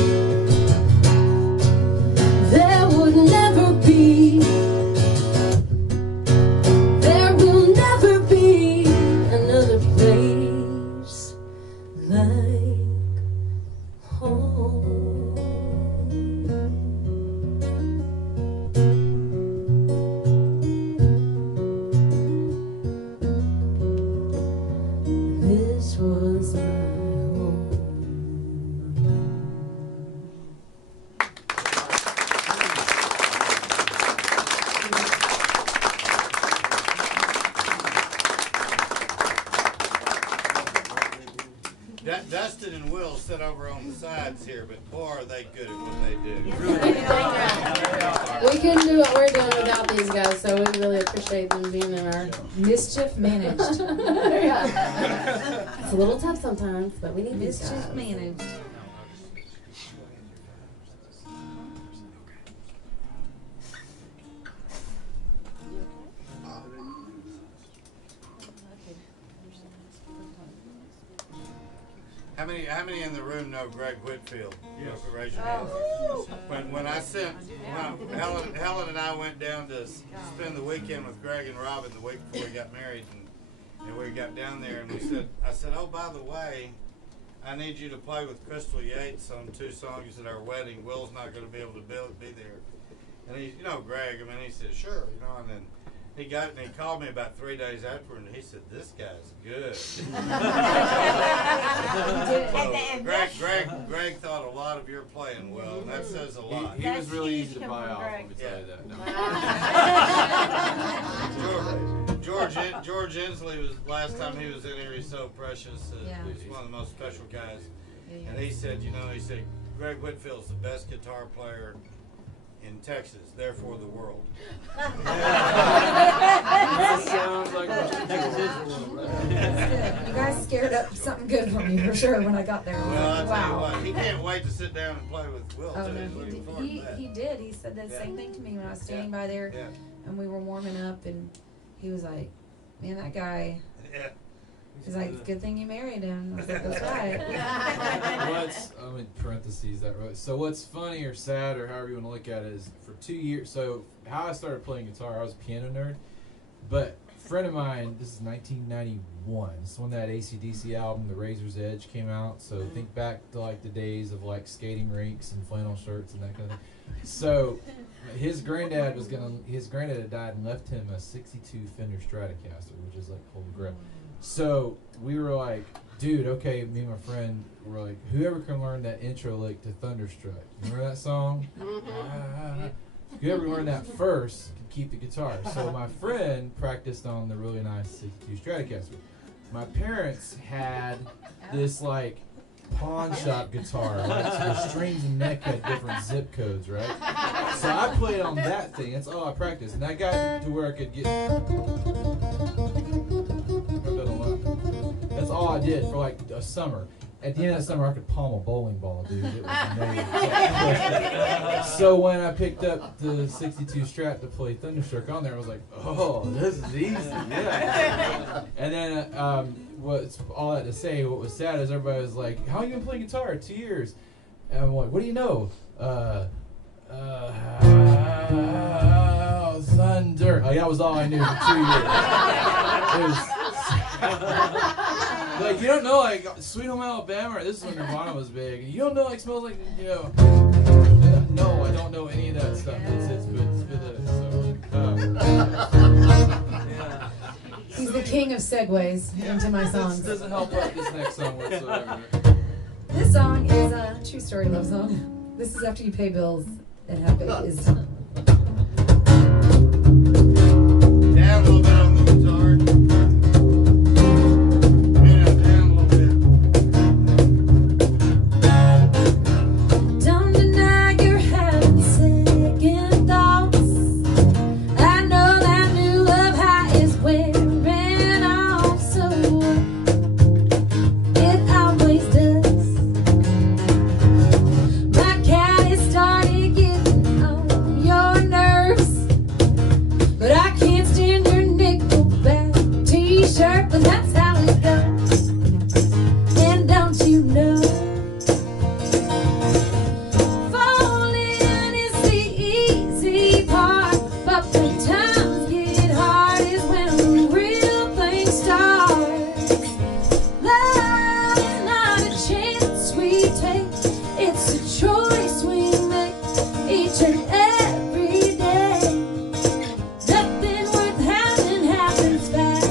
Dustin and Will sit over on the sides here, but boy, are they good at what they do. We couldn't do what we're doing without these guys, so we really appreciate them being in our Mischief managed. yeah. It's a little tough sometimes, but we need these Mischief guys. managed. How many in the room know Greg Whitfield? Yes. Raise your hand. When Helen and I went down to spend the weekend with Greg and Robin the week before we got married, and we got down there, and I said, oh, by the way, I need you to play with Crystal Yates on 2 songs at our wedding. Will's not going to be able to be there. And he, Greg, he said, sure, and then he got it, and he called me about 3 days afterward, and he said, this guy's good. So, Greg thought a lot of your playing well, and that says a lot. He was really easy to buy off, let me tell you that. No. George Inslee was, last time he was in here, he's so precious. He's one of the most special guys. And he said, Greg Whitfield's the best guitar player in Texas, therefore the world. That sounds like Mr. Texas. You guys scared up something good for me for sure when I got there. Well, I'll tell you Wow. what, he can't wait to sit down and play with Will, Oh, too. no, He's looking forward to that. he did. He said the same thing to me when I was standing by there Yeah. and we were warming up, and he was like, man, that guy. Yeah. He's like, it's a good thing you married him. I was like, that's right. Parentheses that right. So what's funny or sad or however you want to look at it is for 2 years. So how I started playing guitar, I was a piano nerd, but a friend of mine, this is 1991. This is when that AC/DC album, The Razor's Edge, came out. So think back to like the days of like skating rinks and flannel shirts and that kind of thing. So his granddad had died and left him a '62 Fender Stratocaster, which is like holy grail. So we were like, dude, okay, me and my friend were like, whoever can learn that intro lick to Thunderstruck. You remember that song? Whoever learned that first can keep the guitar. So my friend practiced on the really nice '62 Stratocaster. My parents had this like pawn shop guitar, like the strings and neck had different zip codes, right? So I played on that thing. That's all I practiced, and I got to where I could get. That's all I did for like a summer. At the end of the summer, I could palm a bowling ball, dude. It was amazing. So when I picked up the '62 Strat to play Thunderstruck on there, I was like, oh, this is easy, yeah. And then what's all that to say, what was sad is everybody was like, how long you been playing guitar? 2 years. And I'm like, what do you know? Thunder. Like, that was all I knew for 2 years. It was like, you don't know, like, Sweet Home Alabama, or this is when Nirvana was big. You don't know, like, Smells Like, no, I don't know any of that stuff. It's yeah. He's the king of segues into my songs. This doesn't help out this next song whatsoever. This song is a true story love song. This is after you pay bills and have babies. Down a little bit on the guitar. Don't deny you're having second thoughts. I know that new love high is wearing off, so it always does. My cat has started getting on your nerves, but I can't stand your nickelback t-shirt, but that's how it goes. And don't you know, falling is the easy part, but when times get hard is when the real thing starts. Love is not a chance we take, it's a choice we make each and every day. Nothing worth having happens fast.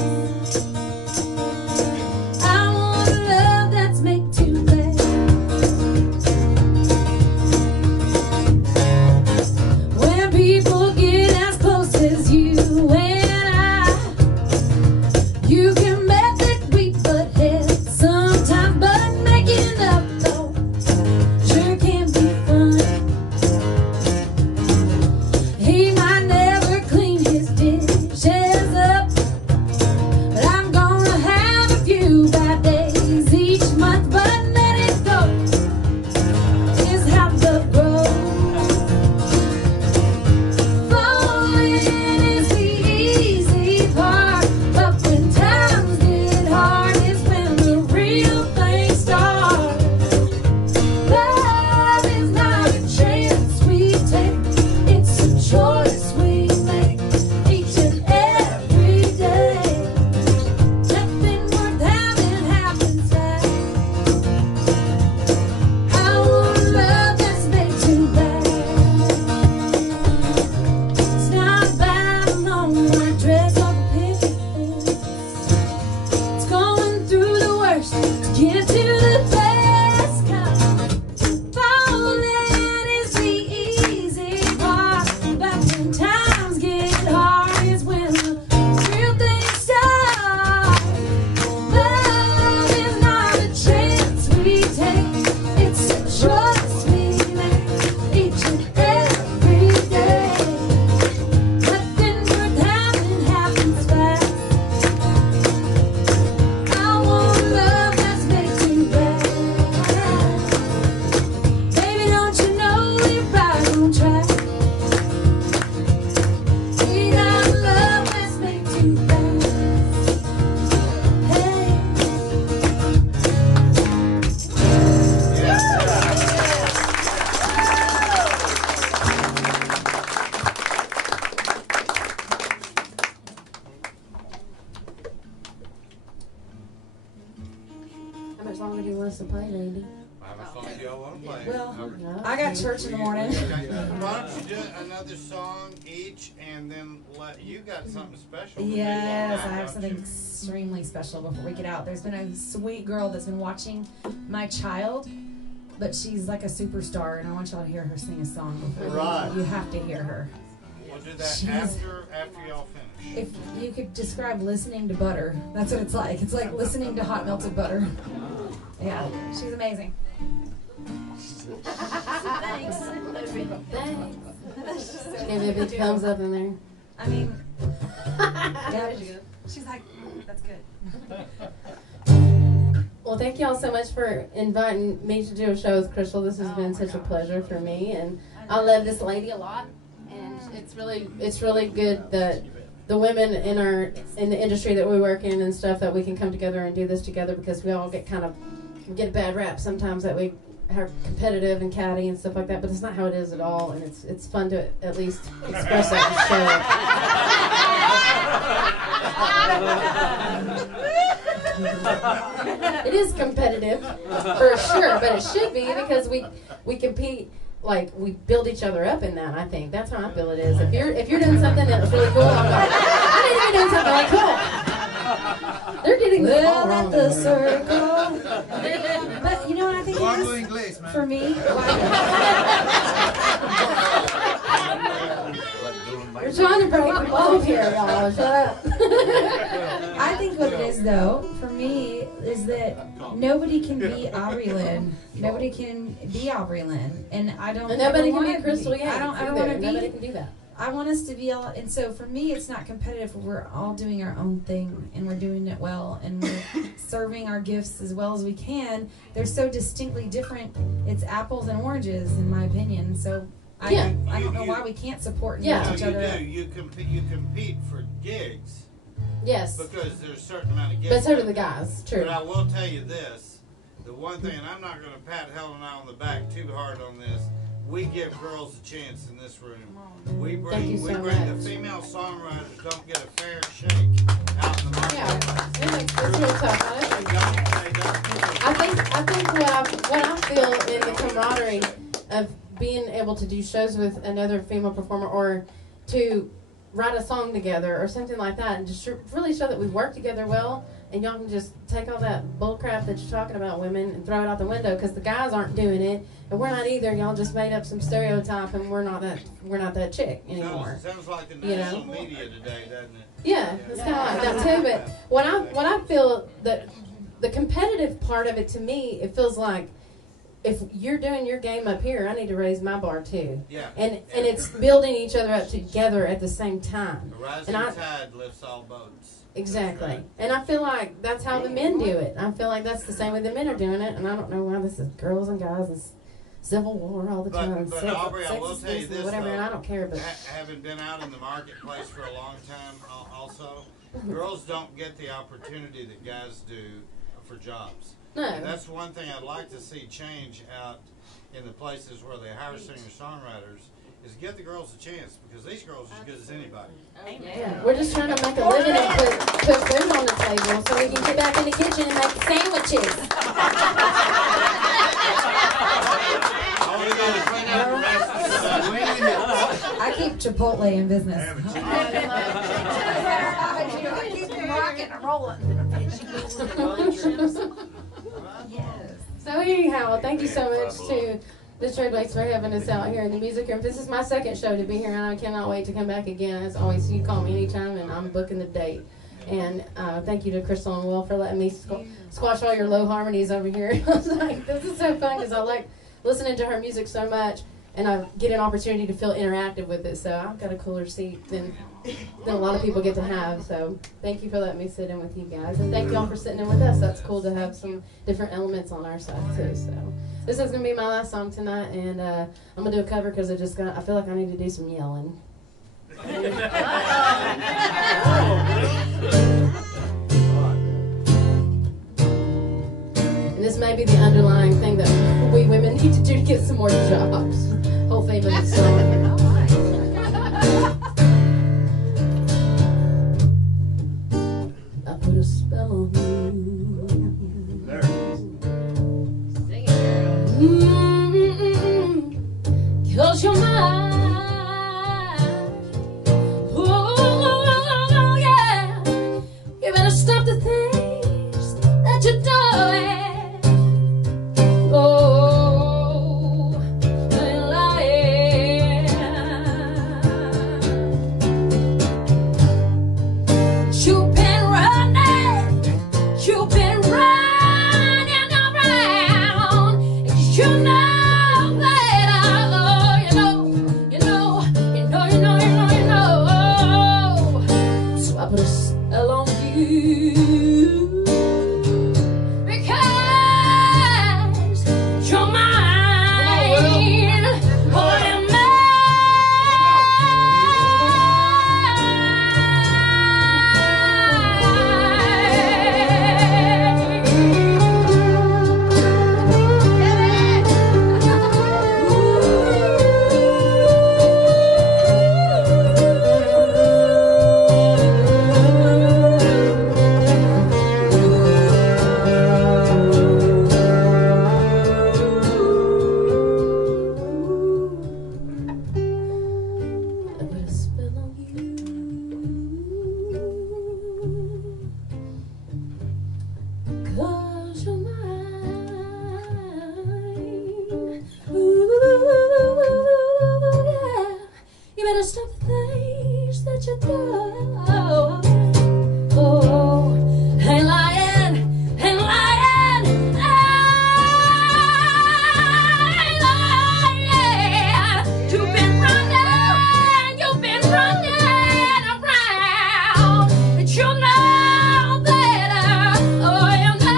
I want a love that's made to last. When people get as close as you and I, you can bet that we butt heads sometimes, but make got church in the morning. Why don't you do another song each, and then you got something special? Yes, I have something extremely special before we get out. There's been a sweet girl that's been watching my child, but she's like a superstar, and I want y'all to hear her sing a song before you have to hear her. We'll do that after y'all finish. If you could describe listening to butter, that's what it's like. It's like listening to hot melted butter. Yeah, she's amazing. Thanks. Give me a big thumbs up in there. I mean, yeah, she's like, that's good. Well, thank y'all so much for inviting me to do a show with Crystal. This has been such a pleasure for me, and I love this lady a lot. And it's really good that the women in the industry that we work in and stuff, that we can come together and do this together, because we all get we get a bad rap sometimes that we are competitive and catty and stuff like that, but it's not how it is at all, and it's fun to at least express that in the show. It is competitive for sure, but it should be, because we compete. Like, we build each other up in that. I think that's how I feel it is. If you're doing something that's really cool, I'm like, I need to be doing something like cool. They're getting this all wrong. The circle. But you know what I think it is? For me, you're trying to break the ball here, y'all. Shut up. I think what it is, though, for me, is that nobody can be Aubrey Lynn. Nobody can be Aubrey Lynn, and I don't. And nobody can be Crystal Yates. I don't want to be. Nobody can do that. I want us to be all, and so for me, it's not competitive. We're all doing our own thing, and we're doing it well, and we're serving our gifts as well as we can. They're so distinctly different. It's apples and oranges, in my opinion. So I don't know why we can't support and lift each other up. You compete for gigs. Yes. Because there's a certain amount of gigs. But so do the guys. True. But I will tell you this: the one thing, and I'm not going to pat Helen and I on the back too hard on this. We give girls a chance in this room. We bring the female songwriters don't get a fair shake out in the marketplace. Yeah, it's real tough. I think what I feel in the camaraderie of being able to do shows with another female performer, or to write a song together or something like that, and just really show that we work together well, and y'all can just take all that bull crap that you're talking about women and throw it out the window, because the guys aren't doing it, and we're not either. Y'all just made up some stereotype, and we're not that chick anymore. Sounds like the national media today, doesn't it? Yeah, it's kind of like that too. But what I feel that the competitive part of it, to me, it feels like, if you're doing your game up here, I need to raise my bar too. Yeah. And it's building each other up together at the same time. The rising tide lifts all boats. Exactly. Right. And I feel like that's how the men do it. I feel like that's the same way the men are doing it, and I don't know why this is girls and guys and civil war all the time. But Aubrey, I will tell you this, whatever, though, and I don't care. But having been out in the marketplace for a long time also, girls don't get the opportunity that guys do for jobs. No. And that's one thing I'd like to see change out in the places where they hire singer-songwriters, is give the girls a chance, because these girls are as good as anybody. Yeah, we're just trying to make a living and put food on the table so we can get back in the kitchen and make sandwiches. I keep Chipotle in business. I keep them rocking and rolling. So anyhow, thank you so much to the Trailblazers for having us out here in the music room. This is my second show to be here, and I cannot wait to come back again. As always, you call me anytime, and I'm booking the date. And thank you to Crystal and Will for letting me squash all your low harmonies over here. I was like, this is so fun, because I like listening to her music so much, and I get an opportunity to feel interactive with it. So I've got a cooler seat than a lot of people get to have. So thank you for letting me sit in with you guys, and thank y'all for sitting in with us. That's cool to have some different elements on our side too. So this is gonna be my last song tonight, and I'm gonna do a cover because I feel like I need to do some yelling. And this may be the underlying thing that we women need to do to get some more jobs. Whole theme of the song. I put a spell on you. There it is. Sing it, girl. better stop the things that you do. Oh, hey lying, hey lying, hey lying. You've been running around, but you know better. Oh, you know.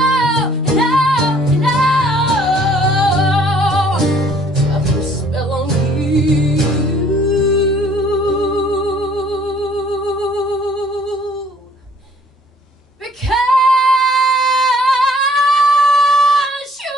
I put a spell on you. Because you're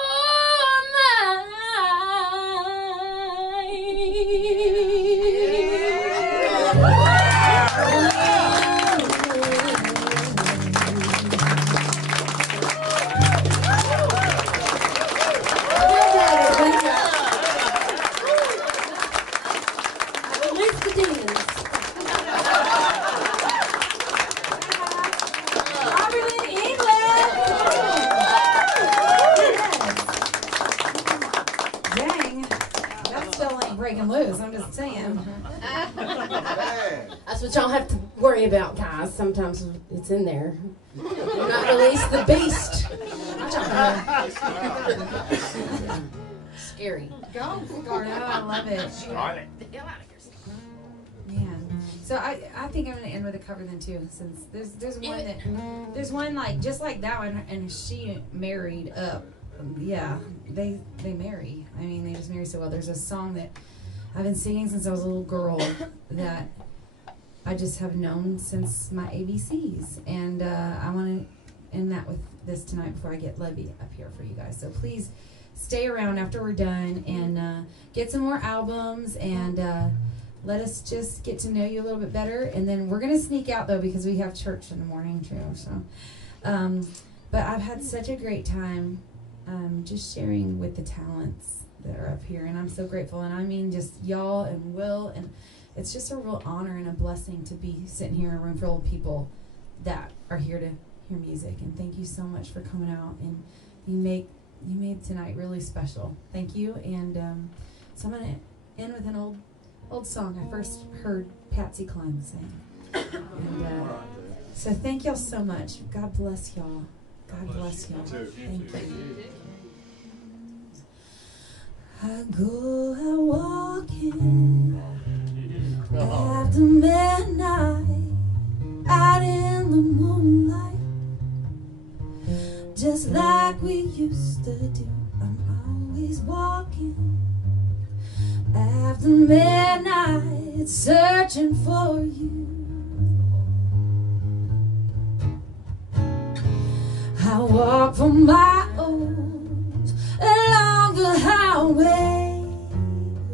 Aubrey Lynn, England. Dang, that still ain't breaking loose. I'm just saying. That's what y'all have to worry about, guys. Sometimes it's in there. Do not release the beast. Scary. Go, Scarlett. I love it. Man, so I think I'm gonna end with a cover then too, since there's one like just like that one, and she married up. Yeah, they marry. I mean, they just marry so well. There's a song that I've been singing since I was a little girl that I just have known since my ABCs, and I want to end that with this tonight before I get Levy up here for you guys. So please stay around after we're done and get some more albums and let us just get to know you a little bit better. And then we're gonna sneak out though because we have church in the morning too. So, but I've had such a great time just sharing with the talents that are up here, and I'm so grateful. And I mean, just y'all and Will, and it's just a real honor and a blessing to be sitting here in a room full of people that are here to hear music. And thank you so much for coming out, and you made tonight really special. Thank you. And so I'm gonna end with an old song I first heard Patsy Cline sing. And so thank y'all so much. God bless y'all. God bless y'all. Thank you. I go out walking after midnight, out in the moonlight, just like we used to do. I'm always walking after midnight, searching for you. I walk for miles along the highway,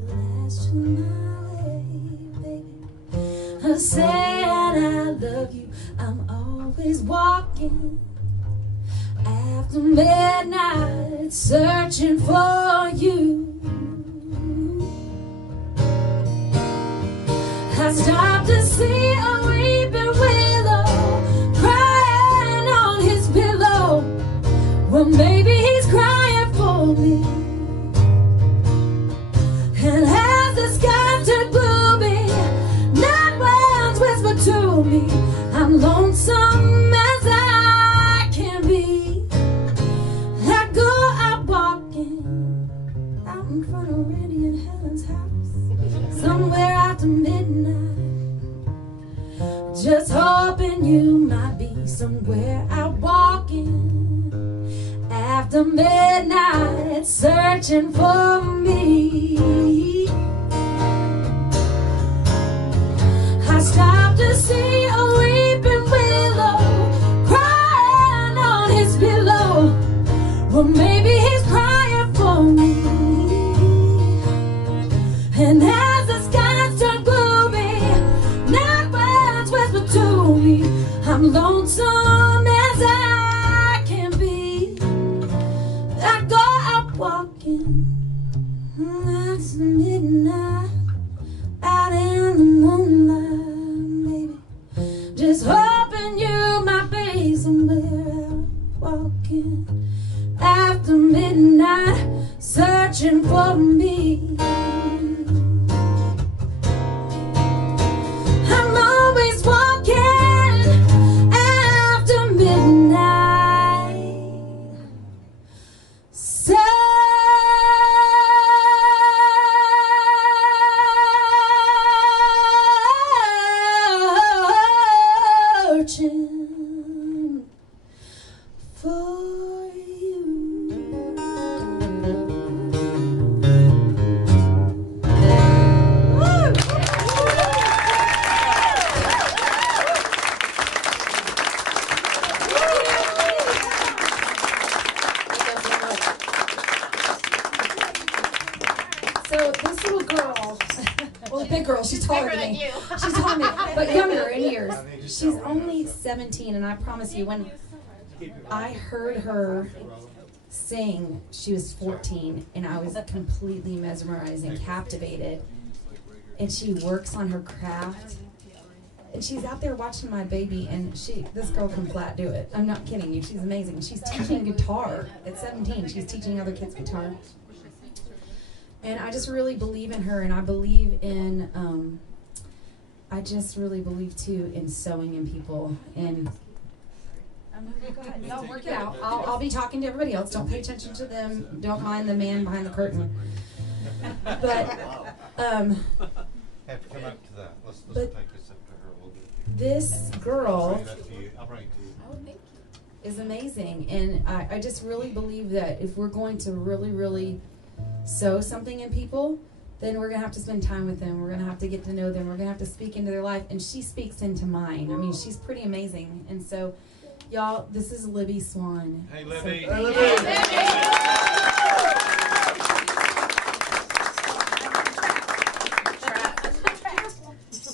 last my way, baby, I'm saying I love you. I'm always walking after midnight, searching for you. I stopped to see a weeping willow crying on his pillow. Well, maybe he's crying for me. And as the skies turn gloomy, night winds whisper to me, I'm lonesome as I can be. I go out walking out in front of Randy and Helen's house, somewhere after midnight, just hoping you might be somewhere out walking after midnight, searching for me. I stopped to see a weeping willow crying on his pillow. Well, maybe he's crying for me. And as the skies turn gloomy, night winds whisper to me, I'm lonesome as I can be. I go out walking after midnight, out in the moonlight, baby, just hoping you might be somewhere out walking after midnight, searching for me. than me. you. She's taller than me, but younger in years. I think She's y'all ran only us up. 17, and I promise you, when I heard her sing, she was 14, and I was completely mesmerized and captivated. And she works on her craft. And she's out there watching my baby, and this girl can flat do it. I'm not kidding you. She's amazing. She's teaching guitar at 17. She's teaching other kids guitar. And I just really believe in her, and I believe in, I just really believe, too, in sewing in people. And go ahead. No, work it out. I'll be talking to everybody else. Don't pay attention to them. Don't mind the man behind the curtain. But, Have to come up to that. Let's But- take this up to her a little bit. this girl I'll bring that to you. I'll bring it to you. Oh, thank you. is amazing, and I just really believe that if we're going to really, really sow something in people, then we're going to have to spend time with them. We're going to have to get to know them. We're going to have to speak into their life, and she speaks into mine. I mean, she's pretty amazing. And so, y'all, this is Libby Swan. Hey, So Libby.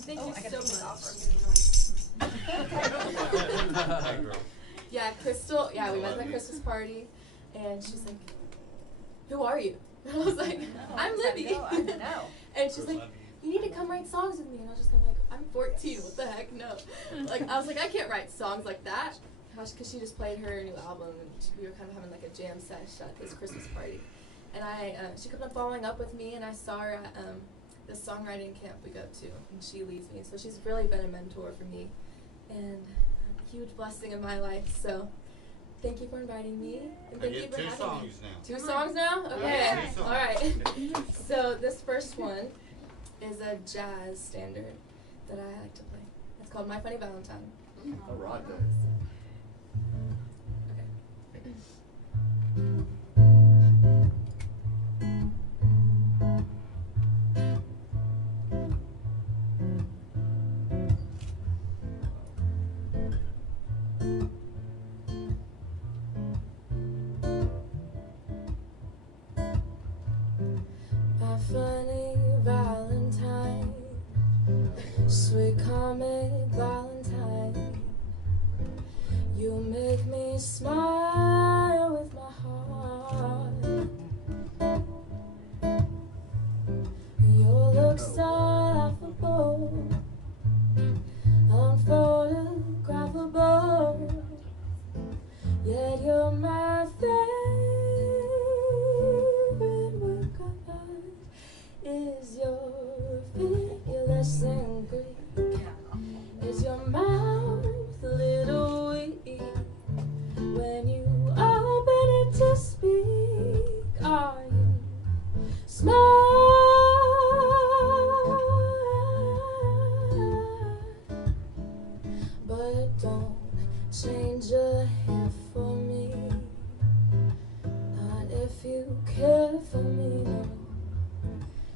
Thank you so much. Hey, girl. Yeah, Crystal. Yeah, we met at the Christmas party, and she's like, "Who are you?" And I was like, "I'm Libby." And she's like, "You need to come write songs with me." And I was just kind of like, "I'm 14. What the heck? No." Like, I was like, "I can't write songs like that," because she just played her new album, and we were kind of having like a jam sesh at this Christmas party. And she kept on following up with me, and I saw her at the songwriting camp we go to, and she leads me. So she's really been a mentor for me, and a huge blessing in my life. So thank you for inviting me, and I thank you get for two having songs me. now. 2 songs now? Okay. Yeah, 2 songs. All right. So this first one is a jazz standard that I like to play. It's called My Funny Valentine. All right, then. Okay. My funny Valentine, sweet comic Valentine, you make me smile with my heart. Your looks are laughable, unphotographable, yet you're my favorite work of art. Is your fabulous and Greek? Is your mouth a little weak when you open it to speak? Are you smart? But don't change a hair for me, not if you care for me, no.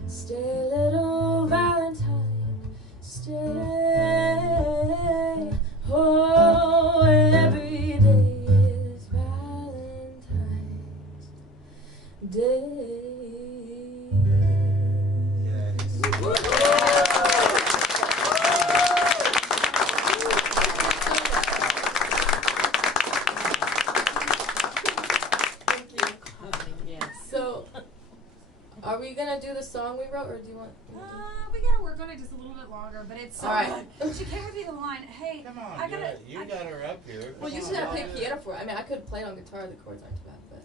Stay, little Valentine, stay. Oh, every day is Valentine's Day. Thank you. Yes. So, are we gonna do the song we wrote, or do you want? We gotta work on it just a little bit longer, but it's so All right. good. She came with me the line, hey, Come on, I gotta, you got her up here. Well, you should have played piano for it. I mean, I could play it on guitar. The chords aren't too bad, but.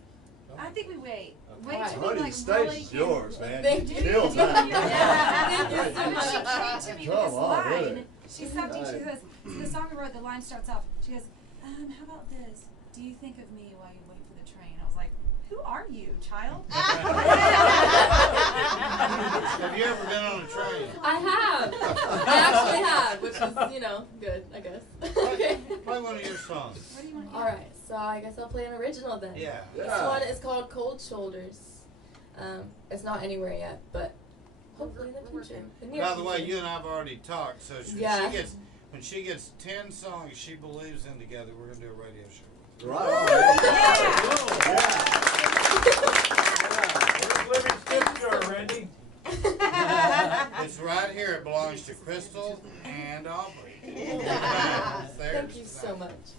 I think we wait. Wait Alright. till we Honey, like the stage really is yours, man. Thank you. Chill back. Thank you so When much. she came to me with Come this on, line, really. she stopped me, she says, so the song we wrote, the line starts off, she goes, how about this? Do you think of me while you wait for the train? I was like, who are you, child? Have you ever been on a train? I have. I actually have, which is, good, I guess. Okay. Play one of your songs. What do you want to All right, so I guess I'll play an original then. Yeah. This one is called Cold Shoulders. It's not anywhere yet, but hopefully in the future. By the way, you and I have already talked, so Yeah. when she gets 10 songs she believes in together, we're gonna do a radio show. Right. Yeah. Where's Libby's gift jar, Randy? It's right here. It belongs to Crystal and Aubrey. Thank you so much.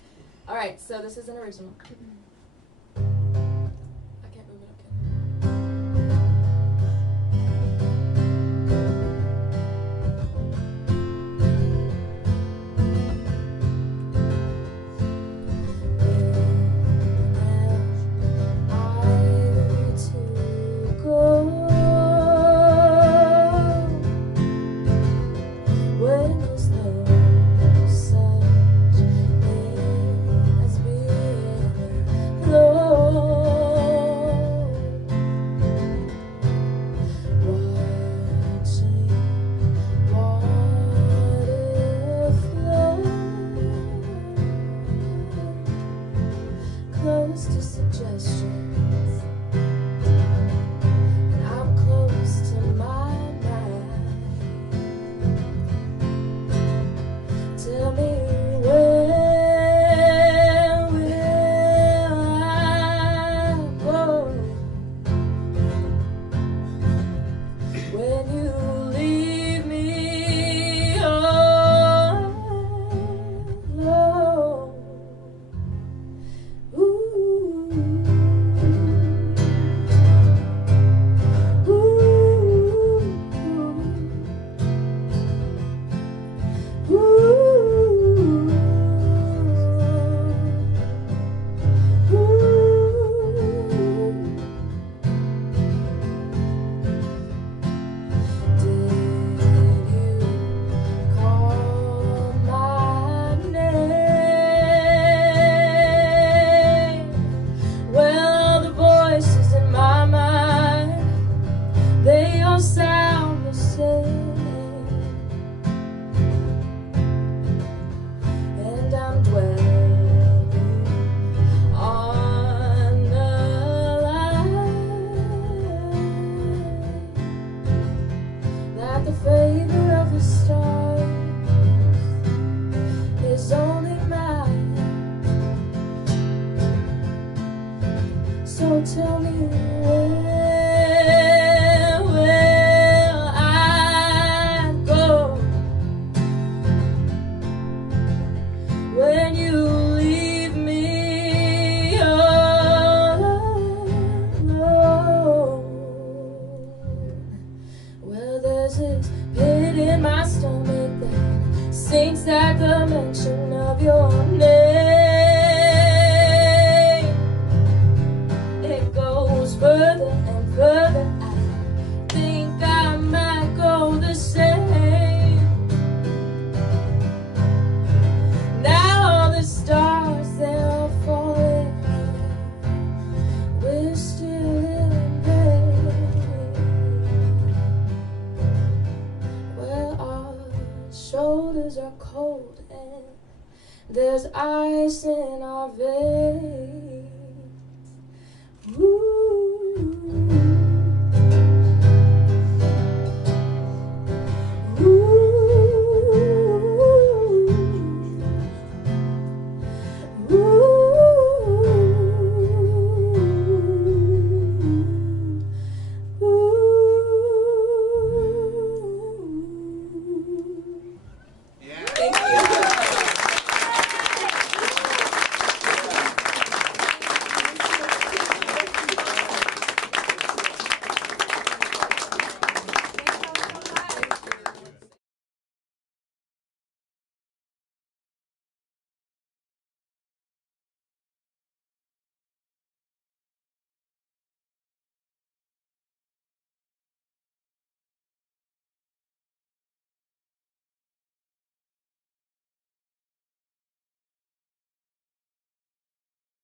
All right, so this is an original. I can't move it, okay. Close to suggestions, and I'm close to my mind. Tell me, where will I go when you leave me alone? Sound the same, and I'm dwelling on the line that the favor of the stars is only mine. So tell me, when you leave me alone? Well, there's this pit in my stomach that sinks at the mention of your name. It goes further and further. I think I might go the same. Stars, they're falling. We're still in pain. Well, our shoulders are cold and there's ice in our veins. Ooh.